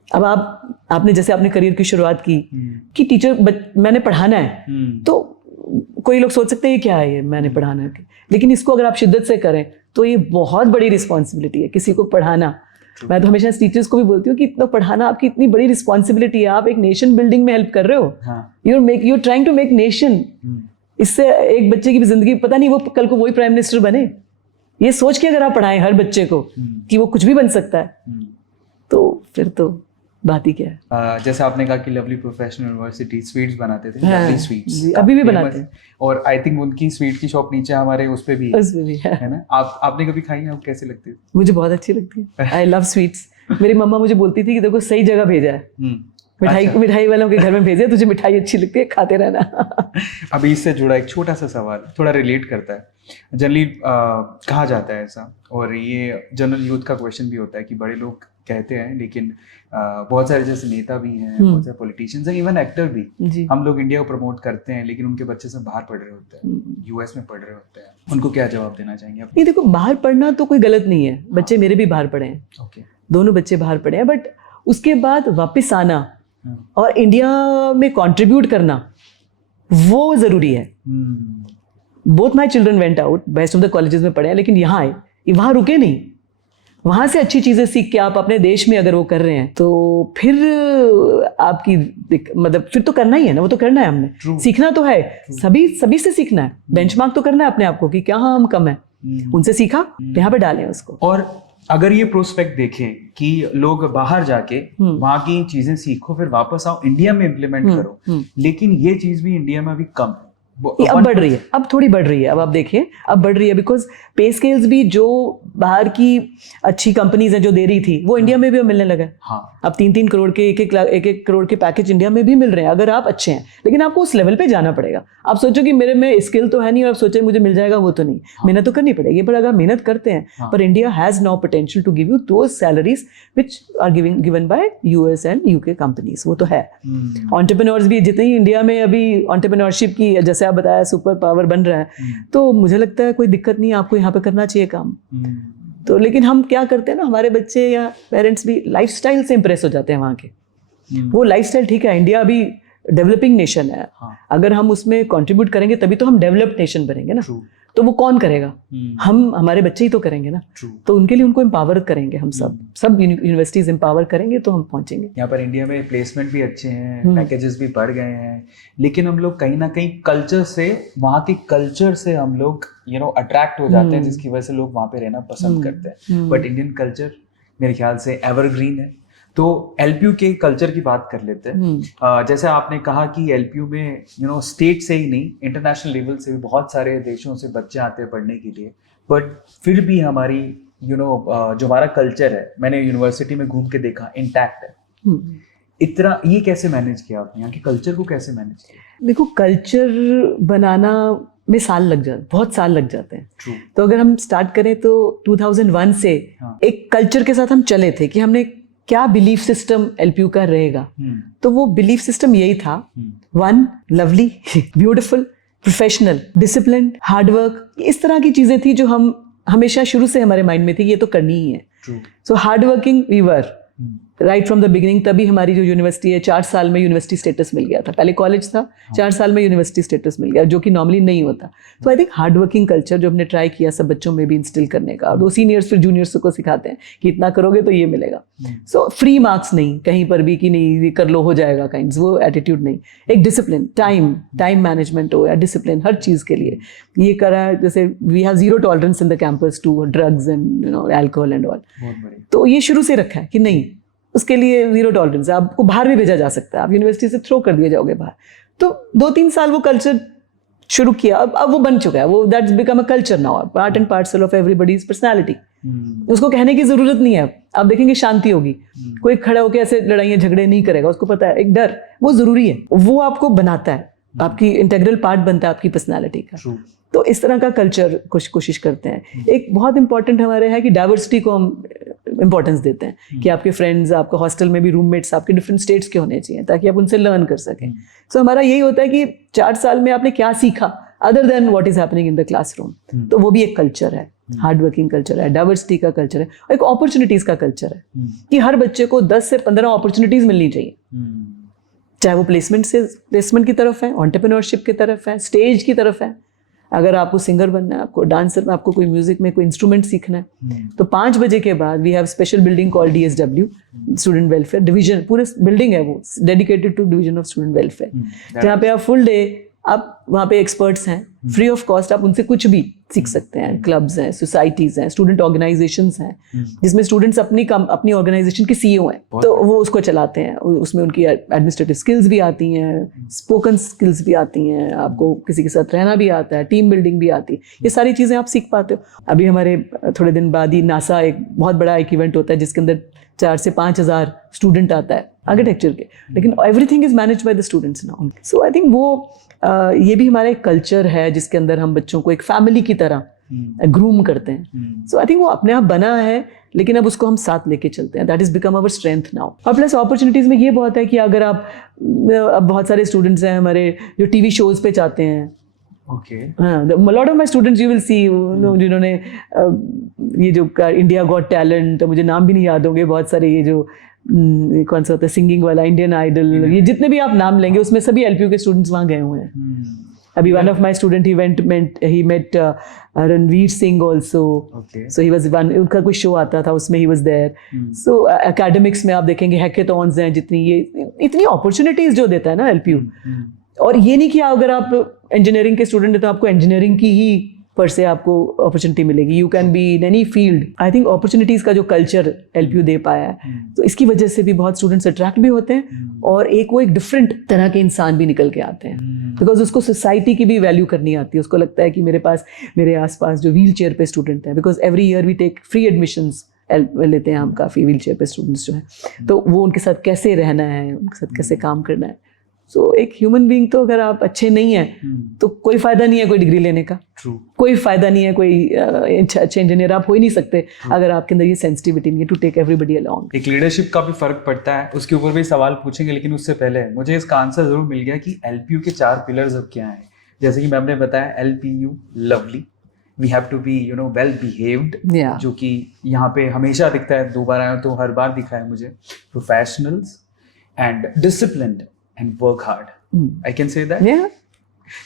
अब आपने जैसे अपने करियर की शुरुआत की कि टीचर मैंने पढ़ाना है, तो कोई लोग सोच सकते हैं ये क्या है, ये मैंने पढ़ाना है, लेकिन इसको अगर आप शिद्दत से करें तो ये बहुत बड़ी रिस्पॉन्सिबिलिटी है किसी को पढ़ाना। मैं तो हमेशा टीचर्स को भी बोलती हूँ कि इतना पढ़ाना आपकी इतनी बड़ी रिस्पॉन्सिबिलिटी है। आप एक नेशन बिल्डिंग में हेल्प कर रहे हो, you are trying to make nation. इससे एक बच्चे की भी जिंदगी, पता नहीं वो कल को वही प्राइम मिनिस्टर बने, ये सोच के अगर आप पढ़ाएं हर बच्चे को कि वो कुछ भी बन सकता है, तो फिर तो बात ही क्या है। जैसे आपने कहा कि लवली प्रोफेशनल यूनिवर्सिटी स्वीट्स बनाते थे, लवली स्वीट्स अभी भी बनाते हैं, और आई थिंक उनकी स्वीट की शॉप नीचे हमारे उस पे भी है ना। आपने कभी खाई है? आपको कैसे लगती है? मुझे बहुत अच्छी लगती है। I love sweets. मेरी मम्मा मुझे बोलती थी कि देखो सही जगह भेजा है, मिठाई वालों के घर में भेजे, तुझे मिठाई अच्छी लगती है, खाते रहना। अभी इससे जुड़ा एक छोटा सा सवाल, थोड़ा रिलेट करता है। जनरली कहा जाता है ऐसा, और ये जनरल यूथ का क्वेश्चन भी होता है कि बड़े लोग कहते हैं, लेकिन बहुत सारे जैसे नेता भी हैं, बहुत सारे पॉलिटिशियंस हैं, इवन एक्टर भी, हम लोग इंडिया को प्रमोट करते हैं, लेकिन उनके बच्चे सब बाहर पढ़ रहे होते हैं, यूएस में पढ़ रहे होते हैं। उनको क्या जवाब देना चाहेंगे आप? नहीं, देखो, बाहर पढ़ना तो कोई गलत नहीं है। बच्चे मेरे भी बाहर पढ़े हैं, दोनों बच्चे बाहर पढ़े हैं, बट उसके बाद वापस आना और इंडिया में कंट्रीब्यूट करना, वो जरूरी है। Both my children went out, best of the colleges में पढ़े हैं, लेकिन यहाँ आए, वहाँ रुके नहीं, वहाँ से अच्छी चीज़ें सीख के आप अपने देश में अगर वो कर रहे हैं, तो फिर आपकी मतलब फिर तो करना ही है ना, वो तो करना है हमने। सीखना तो है, सभी से सीखना है, बेंचमार्क तो करना है अपने आप को कि क्या हम कम है, उनसे सीखा, यहाँ पे डालें उसको। और अगर ये प्रोस्पेक्ट देखें कि लोग बाहर जाके वहाँ की चीजें सीखो, फिर वापस आओ, इंडिया में इम्प्लीमेंट करो, लेकिन ये चीज भी इंडिया में अभी कम है। ये अब बढ़ रही है, अब थोड़ी बढ़ रही है, अब आप देखिए अब बढ़ रही है, बिकॉज पे स्केल्स भी जो बाहर की अच्छी कंपनीज हैं जो दे रही थी वो इंडिया में भी अब मिलने लगा है। हाँ। अब 3-3 करोड़ के 1-1 करोड़ के पैकेज इंडिया में भी मिल रहे हैं अगर आप अच्छे हैं, लेकिन आपको उस लेवल पे जाना पड़ेगा। आप सोचो कि मेरे में स्किल तो है नहीं और आप सोचे मुझे मिल जाएगा, वो तो नहीं, मेहनत तो करनी पड़ेगी। पर अगर मेहनत करते हैं, पर India has now potential to give you those salaries which are given by US and UK companies, वो तो है। एंटरप्रेन्योर्स भी जितनी इंडिया में अभी एंटरप्रेन्योरशिप की जैसे आप बताया सुपर पावर बन रहा है, तो मुझे लगता है कोई दिक्कत नहीं, आपको यहाँ पे करना चाहिए काम। तो लेकिन हम क्या करते हैं ना, हमारे बच्चे या पेरेंट्स भी लाइफस्टाइल से इंप्रेस हो जाते हैं वहाँ के। वो लाइफस्टाइल ठीक है, इंडिया अभी डेवलपिंग नेशन है, अगर हम उसमें कंट्रीब्यूट करेंगे तभी तो हम डेवलप्ड नेशन बनेंगे ना। तो वो कौन करेगा? हम, हमारे बच्चे ही तो करेंगे ना। तो उनके लिए उनको एम्पावर करेंगे, हम सब यूनिवर्सिटीज एम्पावर करेंगे तो हम पहुंचेंगे। यहाँ पर इंडिया में प्लेसमेंट भी अच्छे हैं, पैकेजेस भी बढ़ गए हैं, लेकिन हम लोग कहीं ना कहीं कल्चर से, वहाँ के कल्चर से हम लोग अट्रैक्ट हो जाते हैं, जिसकी वजह से लोग वहाँ पे रहना पसंद करते हैं। बट इंडियन कल्चर मेरे ख्याल से एवरग्रीन है। तो एलपीयू के कल्चर की बात कर लेते हैं। जैसे आपने कहा कि एलपीयू में स्टेट से ही नहीं, इंटरनेशनल लेवल से भी बहुत सारे देशों से बच्चे आते हैं पढ़ने के लिए, बट फिर भी हमारी जो हमारा कल्चर है, मैंने यूनिवर्सिटी में घूम के देखा, इंटैक्ट है। इतना ये कैसे मैनेज किया आपने, यहाँ के कल्चर को कैसे मैनेज किया? देखो, कल्चर बनाना में साल लग जाते, बहुत साल लग जाते हैं। तो अगर हम स्टार्ट करें तो 2001 से एक कल्चर के साथ हम चले थे कि हमने क्या बिलीफ सिस्टम एलपीयू का रहेगा। तो वो बिलीफ सिस्टम यही था, 1 lovely, beautiful, professional, discipline, hard work, इस तरह की चीजें थी जो हम हमेशा शुरू से हमारे माइंड में थी कि ये तो करनी ही है। So hard working we were right from the beginning. तभी हमारी जो यूनिवर्सिटी है, 4 साल में यूनिवर्सिटी स्टेटस मिल गया था। पहले कॉलेज था, 4 साल में यूनिवर्सिटी स्टेटस मिल गया, जो कि नॉर्मली नहीं होता। तो I think hard working culture जो हमने ट्राई किया सब बच्चों में भी इंस्टिल करने का, और वो सीनियर्स फिर जूनियर्स को सिखाते हैं कि इतना करोगे तो ये मिलेगा। सो फ्री मार्क्स नहीं कहीं पर भी कि नहीं ये कर लो हो जाएगा काइंड्स, वो एटीट्यूड नहीं। एक डिसिप्लिन, टाइम मैनेजमेंट हो या डिसिप्लिन हर चीज़ के लिए ये करा। जैसे we have 0 tolerance in the campus to drugs and alcohol and all. तो ये शुरू से रखा है कि नहीं, उसके लिए 0 टॉलरेंस है। आपको बाहर भी भेजा जा सकता है, आप यूनिवर्सिटी से थ्रो कर दिए जाओगे बाहर। तो 2-3 साल वो कल्चर शुरू किया, अब वो बन चुका है, वो that's become a culture now, part and parcel of everybody's personality. उसको कहने की जरूरत नहीं है। आप देखेंगे शांति होगी, कोई खड़ा होकर ऐसे लड़ाइयाँ झगड़े नहीं करेगा, उसको पता है एक डर वो जरूरी है, वो आपको बनाता है, आपकी इंटेग्रल पार्ट बनता है आपकी पर्सनैलिटी का। तो इस तरह का कल्चर कोशिश करते हैं। एक बहुत इंपॉर्टेंट हमारे है कि डाइवर्सिटी को हम इंपॉर्टेंस देते हैं कि आपके फ्रेंड्स, आपका हॉस्टल में भी रूममेट्स आपके डिफरेंट स्टेट्स के होने चाहिए ताकि आप उनसे लर्न कर सकें। सो हमारा यही होता है कि 4 साल में आपने क्या सीखा other than what is happening in the classroom. तो वो भी एक कल्चर है, हार्ड वर्किंग कल्चर है, डाइवर्सिटी का कल्चर है, और एक अपॉर्चुनिटीज का कल्चर है कि हर बच्चे को 10 से 15 अपॉर्चुनिटीज मिलनी चाहिए, चाहे वो प्लेसमेंट की तरफ है, एंटरप्रेन्योरशिप की तरफ है, स्टेज की तरफ है। अगर आपको सिंगर बनना है, आपको डांसर में, आपको कोई म्यूजिक में कोई इंस्ट्रूमेंट सीखना है, तो 5 बजे के बाद we have special building called DSW, student welfare division. पूरे बिल्डिंग है वो dedicated to division of student welfare, जहाँ पे आप फुल डे, आप वहाँ पे एक्सपर्ट्स हैं, फ्री ऑफ कॉस्ट आप उनसे कुछ भी सीख सकते हैं। क्लब्स हैं, सोसाइटीज हैं, स्टूडेंट ऑर्गेनाइजेशंस हैं, जिसमें स्टूडेंट्स अपनी ऑर्गेनाइजेशन के CEO हैं, तो वो उसको चलाते हैं। उसमें उनकी एडमिनिस्ट्रेटिव स्किल्स भी आती हैं, स्पोकन स्किल्स भी आती हैं, आपको किसी के साथ रहना भी आता है, टीम बिल्डिंग भी आती है, ये सारी चीज़ें आप सीख पाते हो। अभी हमारे थोड़े दिन बाद ही नासा एक बहुत बड़ा एक इवेंट होता है जिसके अंदर 4 से 5 हज़ार स्टूडेंट आता है आर्किटेक्चर के, लेकिन everything is managed by the students now. So I think वो ये भी हमारा एक कल्चर है जिसके अंदर हम बच्चों को एक फैमिली की तरह ग्रूम करते हैं। सो आई थिंक वो अपने आप बना है, लेकिन अब उसको हम साथ लेके चलते हैं। That is become our strength now. और प्लस अपॉर्चुनिटीज में ये बहुत है कि अगर आप, अब बहुत सारे स्टूडेंट्स हैं हमारे जो टीवी शोज पे चाहते हैं। Lot of my students you will see जिन्होंने ये जो इंडिया गॉट टैलेंट, मुझे नाम भी नहीं याद होंगे, बहुत सारे ये जो कौन सा होता है सिंगिंग वाला, इंडियन आइडल, ये जितने भी आप नाम लेंगे उसमें सभी एलपीयू के स्टूडेंट्स वहाँ गए हुए हैं। अभी one of my student he met Ranveer Singh also, so he was one, उनका कोई शो आता था उसमें he was there. So academics में आप देखेंगे हैकेथॉन्स हैं, जितनी ये इतनी अपॉर्चुनिटीज जो देता है ना एलपीयू। और ये नहीं कि अगर आप इंजीनियरिंग के स्टूडेंट हैं तो आपको इंजीनियरिंग की ही पर से आपको अपॉर्चुनिटी मिलेगी, you can be in any field. I think opportunities का जो कल्चर एलपीयू दे पाया है, तो इसकी वजह से भी बहुत स्टूडेंट्स अट्रैक्ट भी होते हैं और वो एक डिफरेंट तरह के इंसान भी निकल के आते हैं, बिकॉज उसको सोसाइटी की भी वैल्यू करनी आती है। उसको लगता है कि मेरे आसपास जो व्हील चेयर पे स्टूडेंट हैं, because every year we take free admissions लेते हैं हम काफ़ी व्हील चेयर पे स्टूडेंट्स जो हैं, तो वो उनके साथ कैसे रहना है, उनके साथ कैसे काम करना है। सो एक ह्यूमन बीइंग तो अगर आप अच्छे नहीं हैं तो कोई फ़ायदा नहीं है कोई डिग्री लेने का। कोई फ़ायदा नहीं है, कोई अच्छे इंजीनियर आप हो ही नहीं सकते अगर आपके अंदर ये सेंसिटिविटी नहीं है टू टेक एवरीबडी अलॉन्ग। एक लीडरशिप का भी फर्क पड़ता है, उसके ऊपर भी सवाल पूछेंगे, लेकिन उससे पहले मुझे इसका आंसर जरूर मिल गया कि एलपीयू के 4 पिलर्स अब क्या हैं। जैसे कि मैम ने बताया, LPU Lovely, we have to be well behaved, जो कि यहाँ पे हमेशा दिखता है, 2 बार आया तो हर बार दिखा है मुझे। Professionals and disciplined and work hard, I can say that.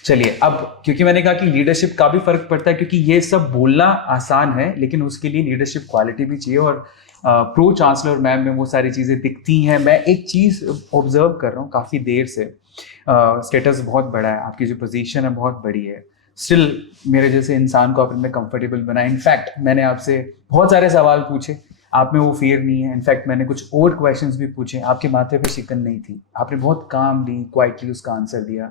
चलिए, अब क्योंकि मैंने कहा कि लीडरशिप का भी फर्क पड़ता है, क्योंकि ये सब बोलना आसान है लेकिन उसके लिए लीडरशिप क्वालिटी भी चाहिए, और प्रो चांसलर मैम में वो सारी चीज़ें दिखती हैं। मैं एक चीज़ ऑब्जर्व कर रहा हूँ काफ़ी देर से, स्टेटस बहुत बड़ा है, आपकी जो पोजीशन है बहुत बड़ी है, स्टिल मेरे जैसे इंसान को अपने में कंफर्टेबल बनाए। इनफैक्ट मैंने आपसे बहुत सारे सवाल पूछे, आप में वो फियर नहीं है। इनफैक्ट मैंने कुछ और क्वेश्चंस भी पूछे, आपके माथे पे शिकन नहीं थी, आपने बहुत कामली क्वाइटली उसका आंसर दिया।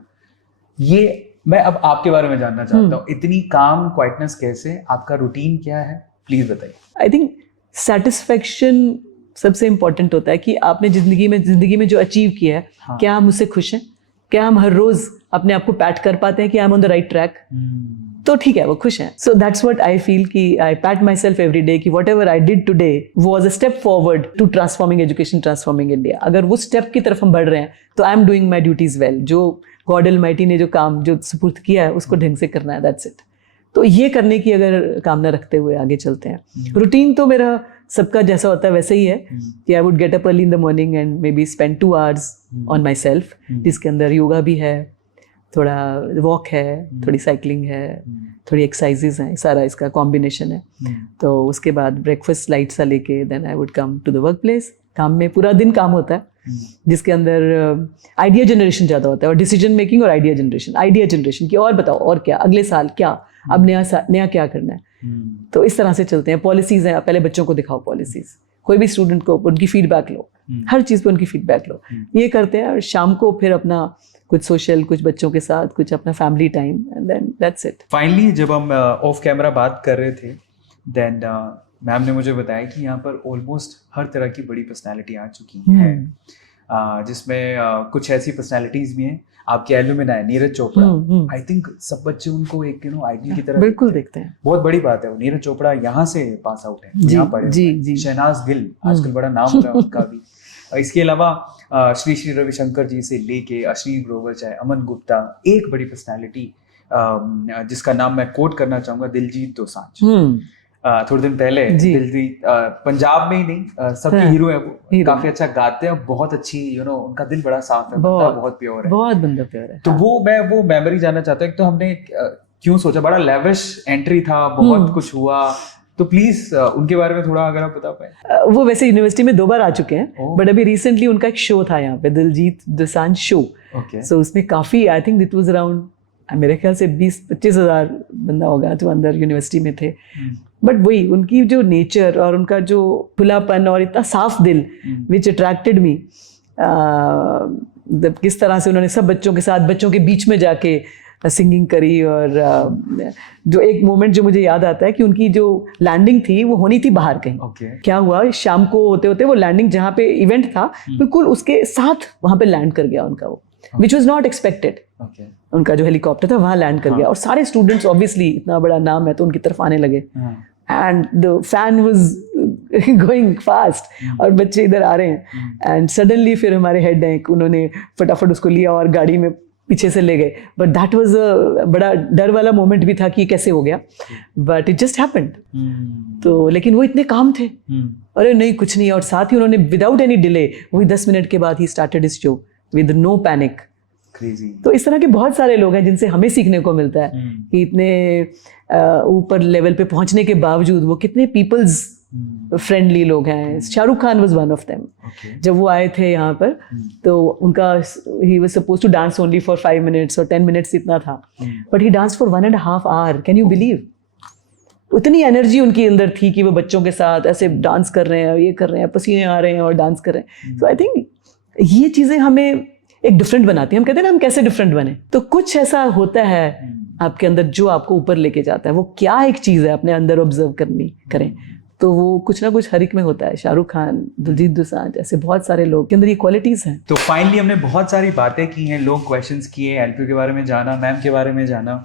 ये मैं अब आपके बारे में जानना चाहता हूँ, इतनी काम क्वाइटनेस कैसे, आपका रूटीन क्या है, प्लीज बताइए। आई थिंक सेटिस्फेक्शन सबसे इम्पोर्टेंट होता है कि आपने जिंदगी में जो अचीव किया है, हाँ। क्या हम उससे खुश हैं, क्या हम हर रोज अपने आप को पैट कर पाते हैं कि I am on the right track, तो ठीक है, वो खुश हैं। So that's what I feel कि I pat myself every day कि whatever I did today was a step forward to transforming education, transforming India. अगर वो स्टेप की तरफ हम बढ़ रहे हैं तो I am doing my duties well. जो गॉड अलमाइटी ने जो काम जो सुपुर्द किया है उसको ढंग से करना है, दैट्स इट। तो ये करने की अगर कामना रखते हुए आगे चलते हैं। रूटीन तो मेरा सबका जैसा होता है वैसे ही है कि I would get up early in the morning and may be spend 2 hours on my self, जिसके अंदर योगा भी है, थोड़ा वॉक है, थोड़ी साइकिलिंग है, थोड़ी एक्सरसाइजेज हैं, सारा इसका कॉम्बिनेशन है। तो उसके बाद ब्रेकफास्ट लाइट सा लेके then I would come to the work place. काम में पूरा दिन काम होता है, जिसके अंदर आइडिया जनरेशन ज़्यादा होता है, और डिसीजन मेकिंग और आइडिया जनरेशन की, और बताओ और क्या, अगले साल क्या, अब नया क्या करना है। तो इस तरह से चलते हैं। पॉलिसीज़ हैं, पहले बच्चों को दिखाओ पॉलिसीज़, कोई भी स्टूडेंट को उनकी फीडबैक लो, हर चीज़ पे उनकी फीडबैक लो, ये करते हैं। और शाम को फिर अपना कुछ सोशल, कुछ बच्चों के साथ, कुछ अपना family time, and then that's it. Finally जब हम ऑफ कैमरा बात कर रहे थे, देन मैम ने मुझे बताया कि यहाँ पर ऑलमोस्ट हर तरह की बड़ी पर्सनैलिटी आ चुकी हैं, जिसमें कुछ ऐसी पर्सनैलिटीज भी हैं, आपके alumni Neeraj Chopra. I think सब बच्चे उनको एक आइडल की तरह बिल्कुल देखते हैं। बहुत बड़ी बात है, वो नीरज चोपड़ा यहाँ से पास आउट है, यहाँ पढ़े। जी। शहनाज गिल आजकल बड़ा नाम हो रहा है उनका भी। इसके अलावा श्री रविशंकर जी से लेके अश्विनी ग्रोवर, चाहे अमन गुप्ता, एक बड़ी पर्सनैलिटी जिसका नाम मैं कोट करना चाहूंगा, दिलजीत दोसांझ। थोड़े दिन पहले दिलजीत पंजाब में ही नहीं, सबके हीरो है वो, काफी अच्छा गाते हैं, बहुत अच्छी उनका दिल बड़ा साफ है, बहुत प्योर है, बहुत बंदा प्योर है। तो वो मेमोरी जानना चाहता हूँ। तो हमने क्यों सोचा, बड़ा लेविश एंट्री था, बहुत कुछ हुआ, तो प्लीज उनके बारे में थोड़ा अगर आप बता पाए। वो वैसे यूनिवर्सिटी में 2 बार आ चुके हैं, बट अभी रिसेंटली उनका एक शो था यहाँ पे, दिलजीत दोसांझ शो। सो उसमें काफी, I think it was around, मेरे ख्याल से 20-25 हज़ार बंदा होगा जो अंदर यूनिवर्सिटी में थे। बट वही उनकी जो नेचर और उनका जो खुलापन और इतना साफ दिल, विच अट्रैक्टेड मी, किस तरह से उन्होंने सब बच्चों के साथ, बच्चों के बीच में जाके सिंगिंग करी। और जो एक मोमेंट जो मुझे याद आता है कि उनकी जो लैंडिंग थी वो होनी थी बाहर कहीं। क्या हुआ, शाम को होते होते वो लैंडिंग जहाँ पे इवेंट था बिल्कुल उसके साथ वहाँ पे लैंड कर गया उनका, वो विच वॉज नॉट एक्सपेक्टेड। उनका जो हेलीकॉप्टर था वहाँ लैंड कर गया, और सारे स्टूडेंट्स ऑब्वियसली, इतना बड़ा नाम है तो उनकी तरफ आने लगे, and the fan was going fast और बच्चे इधर आ रहे हैं, एंड सडनली फिर हमारे हेड हैं, उन्होंने फटाफट उसको लिया और गाड़ी में पीछे से ले गए। बट दैट वाज अ बड़ा डर वाला मोमेंट भी था कि कैसे हो गया, बट इट जस्ट हैपेंड। तो लेकिन वो इतने काम थे, अरे नहीं कुछ नहीं, और साथ ही उन्होंने विदाउट एनी डिले, वही 10 मिनट के बाद ही started his show with no panic. तो इस तरह के बहुत सारे लोग हैं जिनसे हमें सीखने को मिलता है कि इतने ऊपर लेवल पे पहुंचने के बावजूद वो कितने पीपल्स फ्रेंडली लोग हैं। Shahrukh Khan was one of them. जब वो आए थे यहाँ पर तो उनका ही was suppose to dance only for 5 minutes और 10 minutes इतना था, but he dance for 1.5 hour। Can you believe? उतनी एनर्जी उनके अंदर थी कि वो बच्चों के साथ ऐसे डांस कर रहे हैं, ये कर रहे हैं, पसीने आ रहे हैं और डांस कर रहे हैं। सो आई थिंक ये चीजें हमें एक डिफरेंट बनाती है। हम कहते हैं ना हम कैसे डिफरेंट बने, तो कुछ ऐसा होता है आपके अंदर जो आपको ऊपर लेके जाता है। वो क्या एक चीज है अपने अंदर ऑब्जर्व करें तो वो कुछ ना कुछ हर एक में होता है। शाहरुख खान, दिलजीत दोसांझ, ऐसे बहुत सारे लोग के अंदर ये क्वालिटीज हैं। तो फाइनली हमने बहुत सारी बातें की हैं, लोग क्वेश्चंस किए, एलपीयू के बारे में जाना, मैम के बारे में जाना,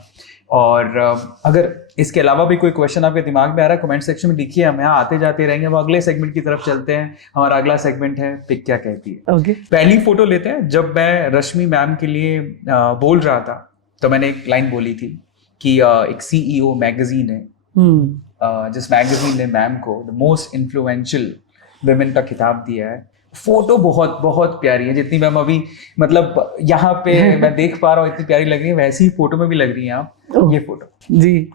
और अगर इसके अलावा भी कोई क्वेश्चन आपके दिमाग में आ रहा है कमेंट सेक्शन में लिखिए, हम यहाँ आते जाते रहेंगे। वो अगले सेगमेंट की तरफ चलते हैं। हमारा अगला सेगमेंट है पिक क्या कहती है। ओके। पहली फोटो लेते हैं। जब मैं रश्मि मैम के लिए बोल रहा था तो मैंने एक लाइन बोली थी कि एक CEO मैगजीन है, जिस मैगजीन ने मैम को द मोस्ट इन्फ्लुएंशियल वुमेन का खिताब दिया है। फोटो बहुत बहुत प्यारी है, जितनी मैम अभी मतलब यहाँ पे मैं देख पा रहा हूँ इतनी प्यारी लग रही है, वैसी ही फोटो में भी लग रही है आप। ये फोटो जी,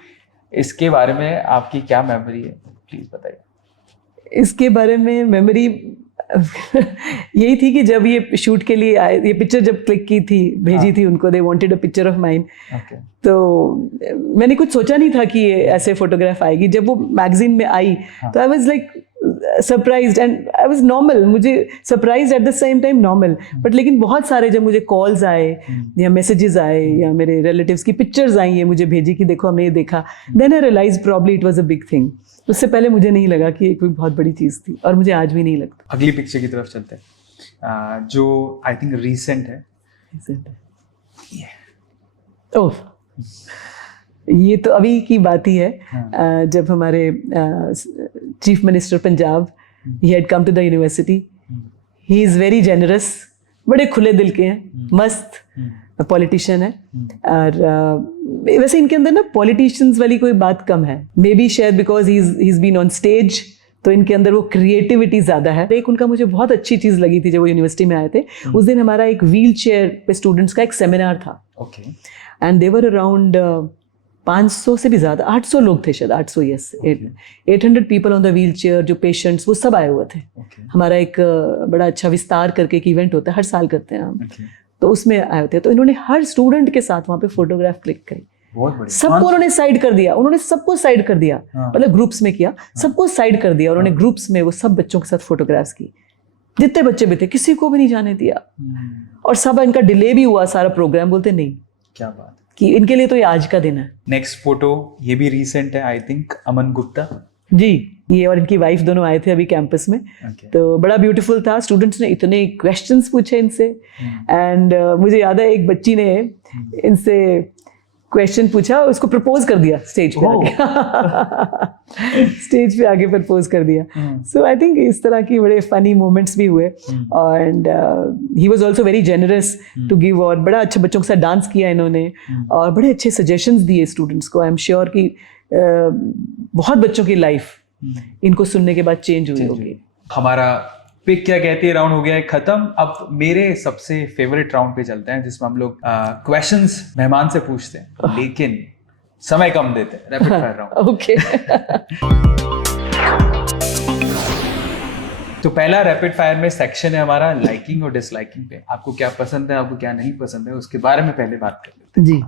इसके बारे में आपकी क्या मेमोरी है, प्लीज बताइए। इसके बारे में मेमोरी यही थी कि जब ये शूट के लिए आए, ये पिक्चर जब क्लिक की थी, भेजी थी उनको, they wanted a picture of mine. तो मैंने कुछ सोचा नहीं था कि ये ऐसे फोटोग्राफ आएगी। जब वो मैगजीन में आई तो I was like surprised and I was normal, मुझे surprised at the same time normal. But लेकिन बहुत सारे जब मुझे कॉल्स आए या मैसेजेस आए या मेरे रिलेटिव्स की पिक्चर्स आई है मुझे भेजी कि देखो हमने ये देखा, then I realise probably it was a big thing. उससे पहले मुझे नहीं लगा कि ये कोई बहुत बड़ी चीज़ थी, और मुझे आज भी नहीं लगता। अगली पिक्चर की तरफ चलते हैं जो आई थिंक रिसेंट है। ओह, ये तो अभी की बात ही है। जब हमारे chief minister Punjab, he had come to the university. He is very generous, बड़े खुले दिल के हैं, मस्त पॉलिटिशियन है। और वैसे इनके अंदर ना पॉलिटिशियंस वाली कोई बात कम है, मे बी शायद because he is been on stage, तो इनके अंदर वो क्रिएटिविटी ज़्यादा है। एक उनका मुझे बहुत अच्छी चीज़ लगी थी जब वो यूनिवर्सिटी में आए थे। उस दिन हमारा एक व्हील चेयर पे स्टूडेंट्स का एक सेमिनार था। ओके। एंड देवर अराउंड 500 से भी ज़्यादा, 800 लोग थे शायद, 800, yes, 800 people on the wheel chair, जो पेशेंट्स, वो सब आए हुए थे। हमारा एक बड़ा अच्छा विस्तार करके एक इवेंट होता है, हर साल करते हैं हम, तो उसमें आए होते हैं। तो इन्होंने हर स्टूडेंट के साथ वहाँ पे फोटोग्राफ क्लिक करी। सबको उन्होंने साइड कर दिया, उन्होंने सबको साइड कर दिया, मतलब ग्रुप्स में किया, सबको साइड कर दिया। उन्होंने ग्रुप्स में वो सब बच्चों के साथ फोटोग्राफ्स की, जितने बच्चे भी थे, किसी को भी नहीं जाने दिया। और सब इनका डिले भी हुआ सारा प्रोग्राम, बोलते नहीं, क्या बात, कि इनके लिए तो ये आज का दिन है। नेक्स्ट फोटो ये भी रीसेंट है, आई थिंक अमन गुप्ता जी, ये और इनकी वाइफ दोनों आए थे अभी कैंपस में। तो बड़ा ब्यूटीफुल था। स्टूडेंट्स ने इतने क्वेश्चंस पूछे इनसे, एंड मुझे याद है एक बच्ची ने इनसे क्वेश्चन पूछा, उसको प्रपोज कर दिया स्टेज पे आके। स्टेज पे आके प्रपोज कर दिया। सो आई थिंक इस तरह की बड़े फनी मोमेंट्स भी हुए। And he was also very generous to give, और बड़ा अच्छा बच्चों के साथ डांस किया इन्होंने, और बड़े अच्छे सजेशंस दिए स्टूडेंट्स को। आई एम श्योर कि बहुत बच्चों की लाइफ इनको सुनने के बाद चेंज हुई होगी। हमारा पिक क्या कहती है राउंड हो गया है खत्म। अब मेरे सबसे फेवरेट राउंड पे चलते हैं, जिसमें हम लोग क्वेश्चंस मेहमान से पूछते हैं, लेकिन समय कम देते हैं। Rapid fire round. ओके। तो पहला रैपिड फायर में सेक्शन है हमारा लाइकिंग और डिसलाइकिंग पे। आपको क्या पसंद है, आपको क्या नहीं पसंद है, उसके बारे में पहले बात कर लेते हैं। जी।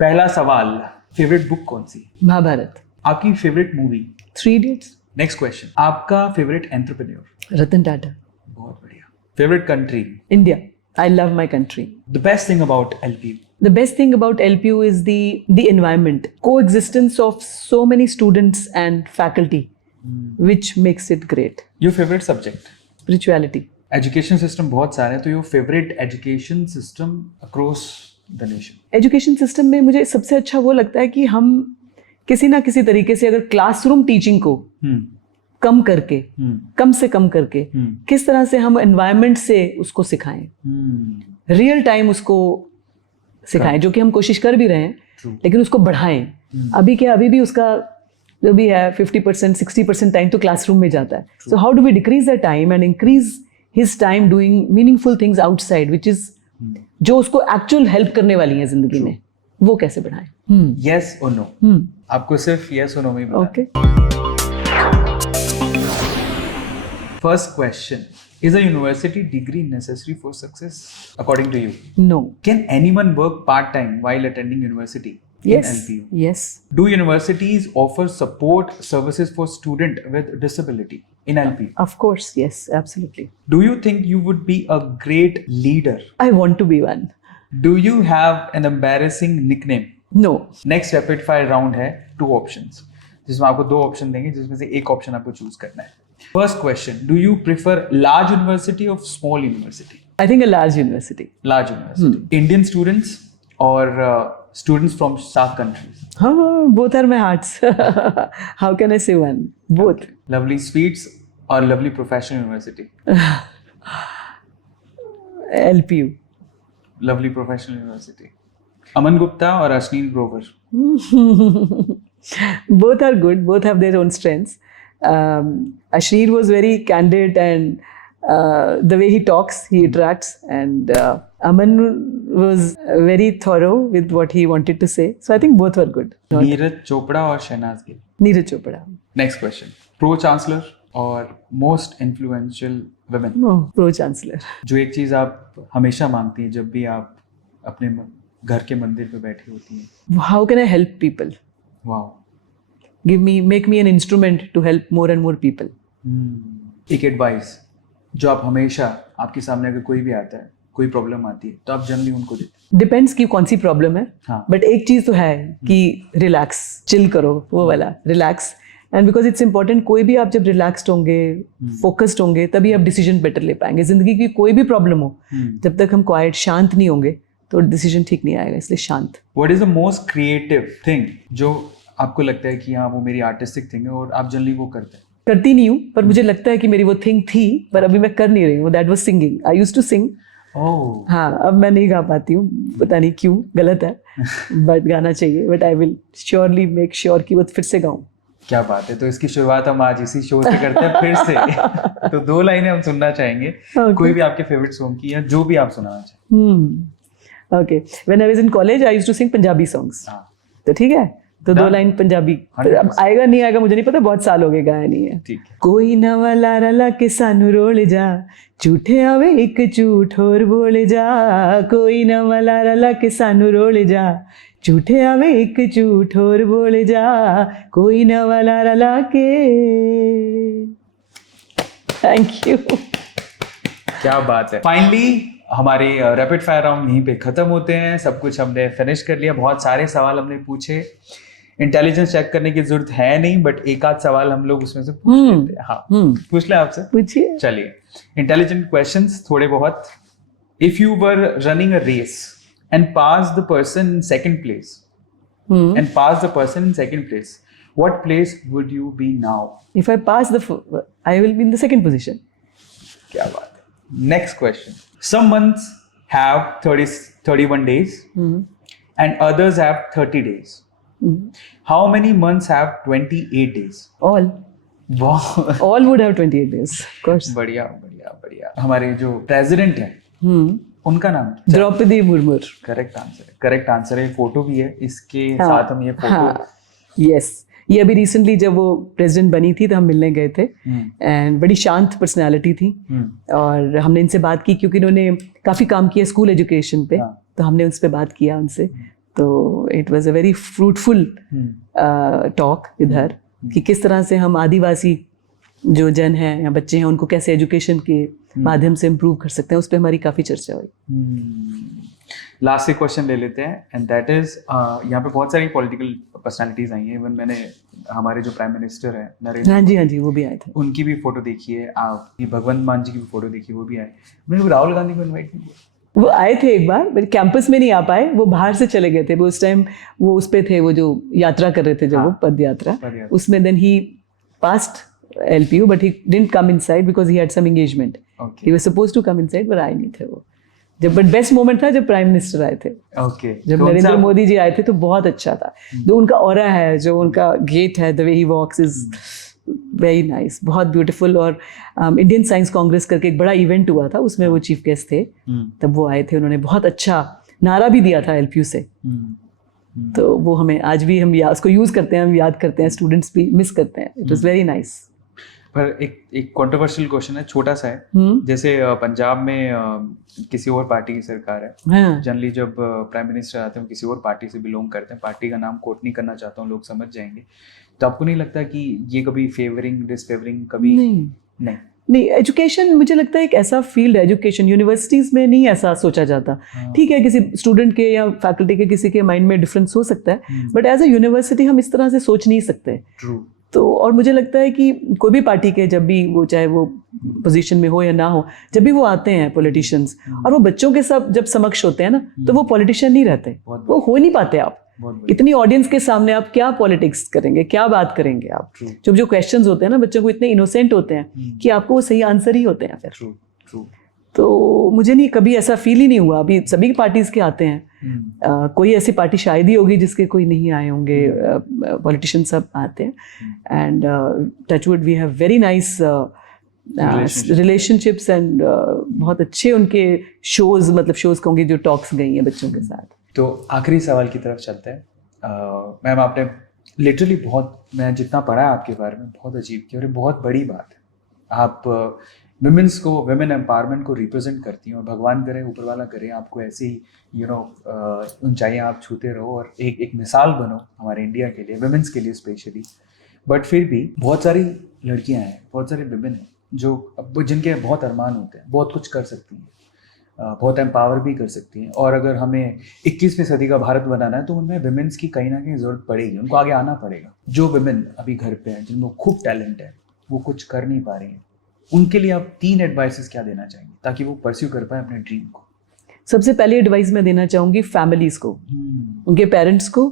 पहला सवाल, फेवरेट बुक कौन सी? महाभारत। आपकी favourite movie? 3 idiots. Next question, आपका फेवरेट एंटरप्रेन्योर? रतन टाटा। बहुत बढ़िया। Favourite country? India. I love my country. The best thing about LPU? The best thing about LPU is the environment, coexistence of so many students and faculty, which makes it great. Your favorite subject? Spirituality. Education system बहुत सारे हैं, तो your favorite education system across the nation? Education system में मुझे सबसे अच्छा वो लगता है कि हम किसी ना किसी तरीके से अगर क्लासरूम टीचिंग को कम करके, कम से कम करके, किस तरह से हम एनवायरनमेंट से उसको सिखाएं, रियल टाइम उसको सिखाएं, जो कि हम कोशिश कर भी रहे हैं, लेकिन उसको बढ़ाएं। अभी भी उसका जो भी है 50% 60% टाइम तो क्लासरूम में जाता है। So how do we decrease the time and increase his time doing meaningful things outside, which is जो उसको एक्चुअल हेल्प करने वाली है जिंदगी में, वो कैसे बढ़ाएं? Yes or no? आपको सिर्फ yes or no में ही बताना। Okay. First question, is a university degree necessary for success according to you? No. Can anyone work part-time while attending university? Yes. in LPU? Yes. Do universities offer support services for student with disability in LPU? Of course. Yes. Absolutely. Do you think you would be a great leader? I want to be one. Do you have an embarrassing nickname? No. Next rapid fire round है 2 options, जिसमें आपको 2 option देंगे, जिसमें से एक option आपको choose करना है. First question, do you prefer large university और small university? I think a large university. Large university. Indian students और students from south countries? Both are my hearts. How can I say one? Both. Lovely sweets और lovely professional university? LPU. Lovely professional university. Aman Gupta और Ashneer Grover? Both are good. Both have their own strengths. Ashreel was very candid and the way he talks, he attracts. And Aman was very thorough with what he wanted to say. So I think both were good. Neeraj Chopra और Shehnaaz Gill? Neeraj Chopra. Next question, pro chancellor और most influential women? No, Pro Chancellor. जो एक चीज आप हमेशा मांगती हैं जब भी आप अपने घर के मंदिर पे बैठी होती हैं? How can I help people? Wow. Make me an instrument to help more and more people. एक एडवाइस जो आप हमेशा, आपके सामने अगर कोई भी आता है, कोई प्रॉब्लम आती है, तो आप जनरली उनको देते डिपेंड्स कि कौन सी प्रॉब्लम है. हाँ. बट एक चीज तो है कि रिलैक्स, चिल करो, वो वाला relax. And because it's important, कोई भी आप जब रिलैक्स्ड होंगे, फोकस्ड होंगे, तभी आप डिसीजन बेटर ले पाएंगे. जिंदगी की कोई भी प्रॉब्लम हो, जब तक हम क्वाइट, शांत नहीं होंगे, तो डिसीजन ठीक नहीं आएगा. इसलिए शांत. What is the most creative thing जो आपको लगता है कि हाँ वो मेरी आर्टिस्टिक थिंग है और आप जनरली वो करते हैं? करती नहीं हूँ, पर मुझे लगता है कि मेरी वो थिंग थी, पर अभी मैं कर नहीं रही हूँ. That was singing. I used to sing. Oh. हाँ, अब मैं नहीं गा पाती हूँ, पता नहीं क्यों, गलत है. बट गाना चाहिए. But I will surely make sure कि वो फिर से गाऊँ. क्या बात है. तो इसकी शुरुआत हम आज इसी शो से करते हैं फिर से. तो 2 लाइनें हम सुनना चाहेंगे. Okay. कोई भी आपके फेवरेट सॉन्ग की या जो भी आप सुनाना चाहें. Okay. When I was in college I used to sing Punjabi songs. हाँ. तो ठीक है, तो 2 Done. लाइन पंजाबी. 100%. अब आएगा नहीं आएगा मुझे नहीं पता, बहुत साल हो गए गाया नहीं है. ठीक है. कोई नवा लारा ला के सानू रोल जा, झूठे आवे एक झूठ होर बोल जा. कोई नवा लारा ला के सानू रोल जा, झूठे आवे एक झूठ होर बोल जा. कोई नवा लारा ला के. Thank you. क्या बात है. फाइनली हमारे रैपिड फायर राउंड यहीं पे खत्म होते हैं. सब कुछ हमने फिनिश कर लिया. बहुत सारे सवाल हमने पूछे. इंटेलिजेंस चेक करने की जरूरत है नहीं, बट एक आध सवाल हम लोग उसमें से पूछ लेते हैं. हाँ, पूछ लें आपसे. पूछिए. चलिए, इंटेलिजेंट क्वेश्चंस थोड़े बहुत. If you were running a race and pass the person in second place what place would you be now? If I pass I will be in the second position. क्या बात है. Next question. Some months have 31 days and others have 30 days. How many months have 28 days? All. Wow. All would have 28 days, of course. बढ़िया बढ़िया बढ़िया. हमारे जो president हैं उनका नाम? द्रौपदी मुर्मू. करेक्ट आंसर है. फोटो भी है इसके साथ. हम ये फोटो. यस, ये अभी रिसेंटली जब वो प्रेसिडेंट बनी थी तो हम मिलने गए थे. एंड बड़ी शांत पर्सनालिटी थी. और हमने इनसे बात की क्योंकि इन्होंने काफ़ी काम किया स्कूल एजुकेशन पे. तो हमने उस पर बात किया उनसे. तो it was a very fruitful talk with her कि किस तरह से हम आदिवासी जो जन हैं या बच्चे हैं उनको कैसे एजुकेशन के माध्यम से इम्प्रूव कर सकते हैं. उस पर हमारी काफ़ी चर्चा हुई. लास्ट एक क्वेश्चन ले लेते हैं एंड दैट इज, यहाँ पे बहुत सारी पॉलिटिकल पर्सनालिटीज आई हैं. इवन मैंने हमारे जो प्राइम मिनिस्टर हैं नरेंद्र, हाँ जी वो भी आए थे. उनकी भी फोटो देखी है. आपकी भगवंत मान जी की भी फोटो देखी, वो भी आए. मैंने राहुल गांधी को इन्वाइट नहीं किया. वो आए थे एक बार, बट कैंपस में नहीं आ पाए. वो बाहर से चले गए थे. वो उस टाइम वो उस पे थे, वो जो यात्रा कर रहे थे जब, वो पद यात्रा. उसमें then he past LPU but he didn't come inside because he had some engagement. Okay. He was supposed to come inside but आए नहीं थे वो. जब बट बेस्ट मोमेंट था जब प्राइम मिनिस्टर आए थे. Okay. जब नरेंद्र मोदी जी आए थे तो बहुत अच्छा था. जो उनका ऑरा है, जो उनका गेट है, the way he walks is very nice, बहुत ब्यूटीफुल. और इंडियन साइंस कांग्रेस करके एक बड़ा इवेंट हुआ था, उसमें वो चीफ गेस्ट थे. तब वो आए थे. उन्होंने बहुत अच्छा नारा भी दिया था LPU से. तो वो हमें आज भी हम उसको यूज करते हैं, हम याद करते हैं. स्टूडेंट्स भी मिस करते हैं. It was very nice. पर एक कंट्रोवर्शियल क्वेश्चन है, छोटा सा है। जैसे पंजाब में किसी और पार्टी की सरकार है, हाँ। जनरली जब प्राइम मिनिस्टर आते हैं वो किसी और पार्टी से बिलोंग करते हैं, पार्टी का नाम कोट नहीं करना चाहता हूँ, लोग समझ जाएंगे। तो आपको नहीं लगता कि ये कभी फेवरिंग डिसफेवरिंग कभी नहीं नहीं, एजुकेशन मुझे लगता है एक ऐसा फील्ड है, एजुकेशन यूनिवर्सिटीज में नहीं ऐसा सोचा जाता। ठीक है, किसी स्टूडेंट के या फैकल्टी के किसी के माइंड में डिफरेंस हो सकता है, बट एज अ यूनिवर्सिटी हम इस तरह से सोच नहीं सकते। तो और मुझे लगता है कि कोई भी पार्टी के जब भी वो, चाहे वो पोजीशन में हो या ना हो, जब भी वो आते हैं पॉलिटिशियंस और वो बच्चों के सब जब समक्ष होते हैं ना, तो वो पॉलिटिशियन नहीं रहते, वो हो नहीं पाते। आप इतनी ऑडियंस के सामने आप क्या पॉलिटिक्स करेंगे, क्या बात करेंगे आप? जब जो क्वेश्चंस होते हैं ना, बच्चों को इतने इनोसेंट होते हैं कि आपको वो सही आंसर ही होते हैं फिर। तो मुझे नहीं, कभी ऐसा फील ही नहीं हुआ। अभी सभी पार्टीज के आते हैं, कोई ऐसी पार्टी शायद ही होगी जिसके कोई नहीं आए होंगे, पॉलिटिशियन सब आते हैं। And touchwood we have very nice relationships and बहुत अच्छे उनके शोज, मतलब शोज कहूँगी जो टॉक्स गई हैं बच्चों के साथ। तो आखिरी सवाल की तरफ चलते हैं। मैम, आपने लिटरली बहुत, मैं जितना पढ़ा है आपके बारे में, बहुत अजीब की और ये बहुत बड़ी बात है। आप विमेंस को, विमेन एम्पावरमेंट को रिप्रेजेंट करती हैं और भगवान करे, ऊपर वाला करे आपको ऐसी ऊंचाइयाँ आप छूते रहो और एक मिसाल बनो हमारे इंडिया के लिए, विमेंस के लिए स्पेशली। बट फिर भी बहुत सारी लड़कियाँ हैं, बहुत सारे विमेन हैं जो जिनके बहुत अरमान होते हैं, बहुत कुछ कर सकती हैं, बहुत एम्पावर भी कर सकती हैं। और अगर हमें 21वीं सदी का भारत बनाना है तो उनमें विमेंस की कहीं ना कहीं ज़रूरत पड़ेगी, उनको आगे आना पड़ेगा। जो विमेन अभी घर पे हैं, जिनको खूब टैलेंट है, वो कुछ कर नहीं पा रही हैं, उनके लिए आप 3 एडवाइसेस क्या देना चाहेंगे ताकि वो परस्यू कर पाए अपने ड्रीम को? सबसे पहले एडवाइस मैं देना चाहूँगी फैमिलीज़ को, उनके पेरेंट्स को,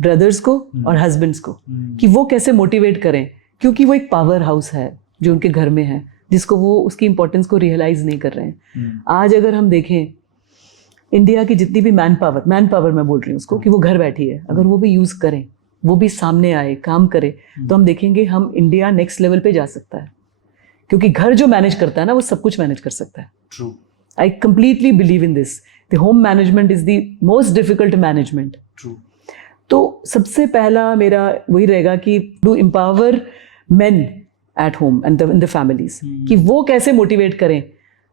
ब्रदर्स को और हस्बैंड्स को, कि वो कैसे मोटिवेट करें, क्योंकि वो एक पावर हाउस है जो उनके घर में है, जिसको वो उसकी इंपॉर्टेंस को रियलाइज नहीं कर रहे हैं। आज अगर हम देखें इंडिया की जितनी भी मैन पावर मैं बोल रही हूँ उसको, कि वो घर बैठी है, अगर वो भी यूज़ करें, वो भी सामने आए, काम करे, तो हम देखेंगे हम इंडिया नेक्स्ट लेवल पे जा सकता है। क्योंकि घर जो मैनेज करता है ना, वो सब कुछ मैनेज कर सकता है। True, I completely believe in this. The home management is the most difficult management. True. तो सबसे पहला मेरा वही रहेगा कि do empower main at home and in the families, कि वो कैसे मोटिवेट करें,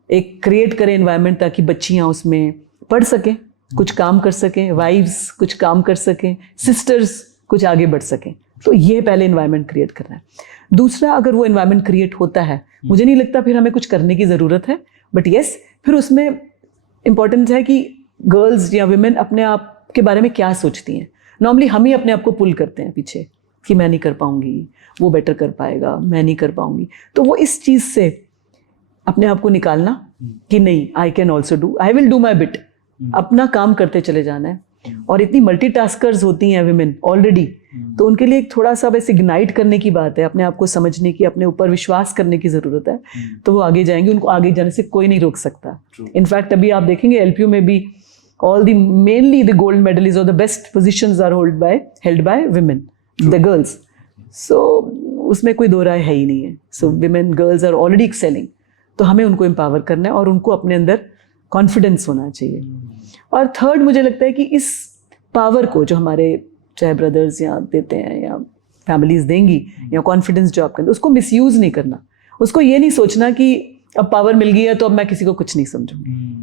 एक क्रिएट करें एनवायरनमेंट ताकि बच्चियां उसमें पढ़ सकें, कुछ काम कर सकें, वाइफ्स कुछ काम कर सकें, सिस्टर्स कुछ आगे बढ़ सकें। तो ये पहले एनवायरनमेंट क्रिएट करना है। दूसरा, अगर वो एनवायरनमेंट क्रिएट होता है, मुझे नहीं लगता फिर हमें कुछ करने की ज़रूरत है, बट येस, फिर उसमें इम्पॉर्टेंस है कि गर्ल्स या विमेन अपने आप के बारे में क्या सोचती हैं। नॉर्मली हम ही अपने आप को पुल करते हैं पीछे कि मैं नहीं कर पाऊंगी, वो बेटर कर पाएगा, मैं नहीं कर पाऊंगी। तो वो इस चीज़ से अपने आप को निकालना कि नहीं, I can also do, I will do my bit, अपना काम करते चले जाना है। और इतनी मल्टीटास्कर्स होती हैं विमेन ऑलरेडी, तो उनके लिए एक थोड़ा सा बस इग्नाइट करने की बात है, अपने आप को समझने की, अपने ऊपर विश्वास करने की ज़रूरत है। तो वो आगे जाएंगे, उनको आगे जाने से कोई नहीं रोक सकता। इनफैक्ट अभी आप देखेंगे एलपीयू में भी all the mainly the gold medalists or the best positions are held by women, the girls. So उसमें कोई दो राय है ही नहीं है। So women, girls are already excelling. तो हमें उनको एम्पावर करना है और उनको अपने अंदर कॉन्फिडेंस होना चाहिए। और थर्ड, मुझे लगता है कि इस पावर को जो हमारे चाहे ब्रदर्स या देते हैं या फैमिलीज देंगी, या कॉन्फिडेंस जो आपके अंदर, उसको मिसयूज नहीं करना। उसको ये नहीं सोचना कि अब पावर मिल गई है तो अब मैं किसी को कुछ नहीं समझूंगी।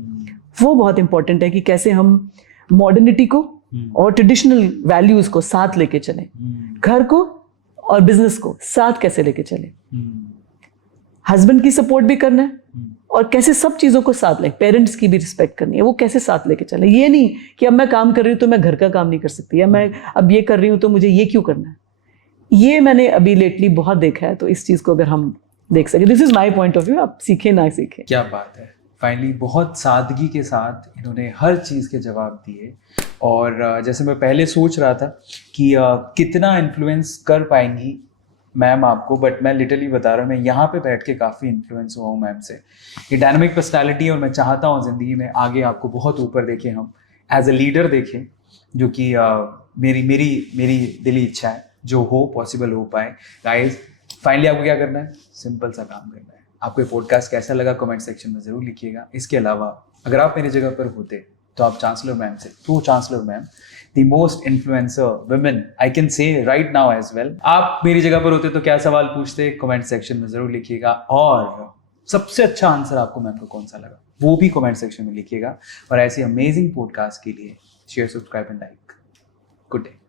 वो बहुत इंपॉर्टेंट है कि कैसे हम मॉडर्निटी को और ट्रेडिशनल वैल्यूज को साथ लेके चलें, घर को और बिजनेस को साथ कैसे लेके चलें, हस्बैंड की सपोर्ट भी करना है और कैसे सब चीज़ों को साथ लें, पेरेंट्स की भी रिस्पेक्ट करनी है, वो कैसे साथ लेके चलें। ये नहीं कि अब मैं काम कर रही हूँ तो मैं घर का काम नहीं कर सकती, या मैं अब ये कर रही हूँ तो मुझे ये क्यों करना है। ये मैंने अभी लेटली बहुत देखा है। तो इस चीज़ को अगर हम देख सकें, this is my point of view, आप सीखें ना सीखें। क्या बात है। फाइनली बहुत सादगी के साथ इन्होंने हर चीज़ के जवाब दिए। और जैसे मैं पहले सोच रहा था कि कितना इन्फ्लुएंस कर पाएंगी मैम आपको, बट मैं लिटरली बता रहा हूँ, मैं यहाँ पे बैठ के काफ़ी इन्फ्लुएंस हुआ हूँ मैम से। ये डायनामिक पर्सनालिटी, और मैं चाहता हूँ ज़िंदगी में आगे आपको बहुत ऊपर देखें, हम एज ए लीडर देखें, जो कि मेरी दिली इच्छा है, जो हो पॉसिबल हो पाए। गाइस, फाइनली आपको क्या करना है, सिंपल सा काम करना है। आपको ये पॉडकास्ट कैसा लगा कमेंट सेक्शन में ज़रूर लिखिएगा। इसके अलावा अगर आप मेरी जगह पर होते तो आप चांसलर मैम से, to chancellor ma'am, the most influencer women I can say right now as well. आप मेरी जगह पर होते तो क्या सवाल पूछते, कमेंट सेक्शन में जरूर लिखिएगा, और सबसे अच्छा आंसर आपको मैम को कौन सा लगा वो भी कमेंट सेक्शन में लिखिएगा। और ऐसी अमेजिंग पॉडकास्ट के लिए share, subscribe and like. Good day.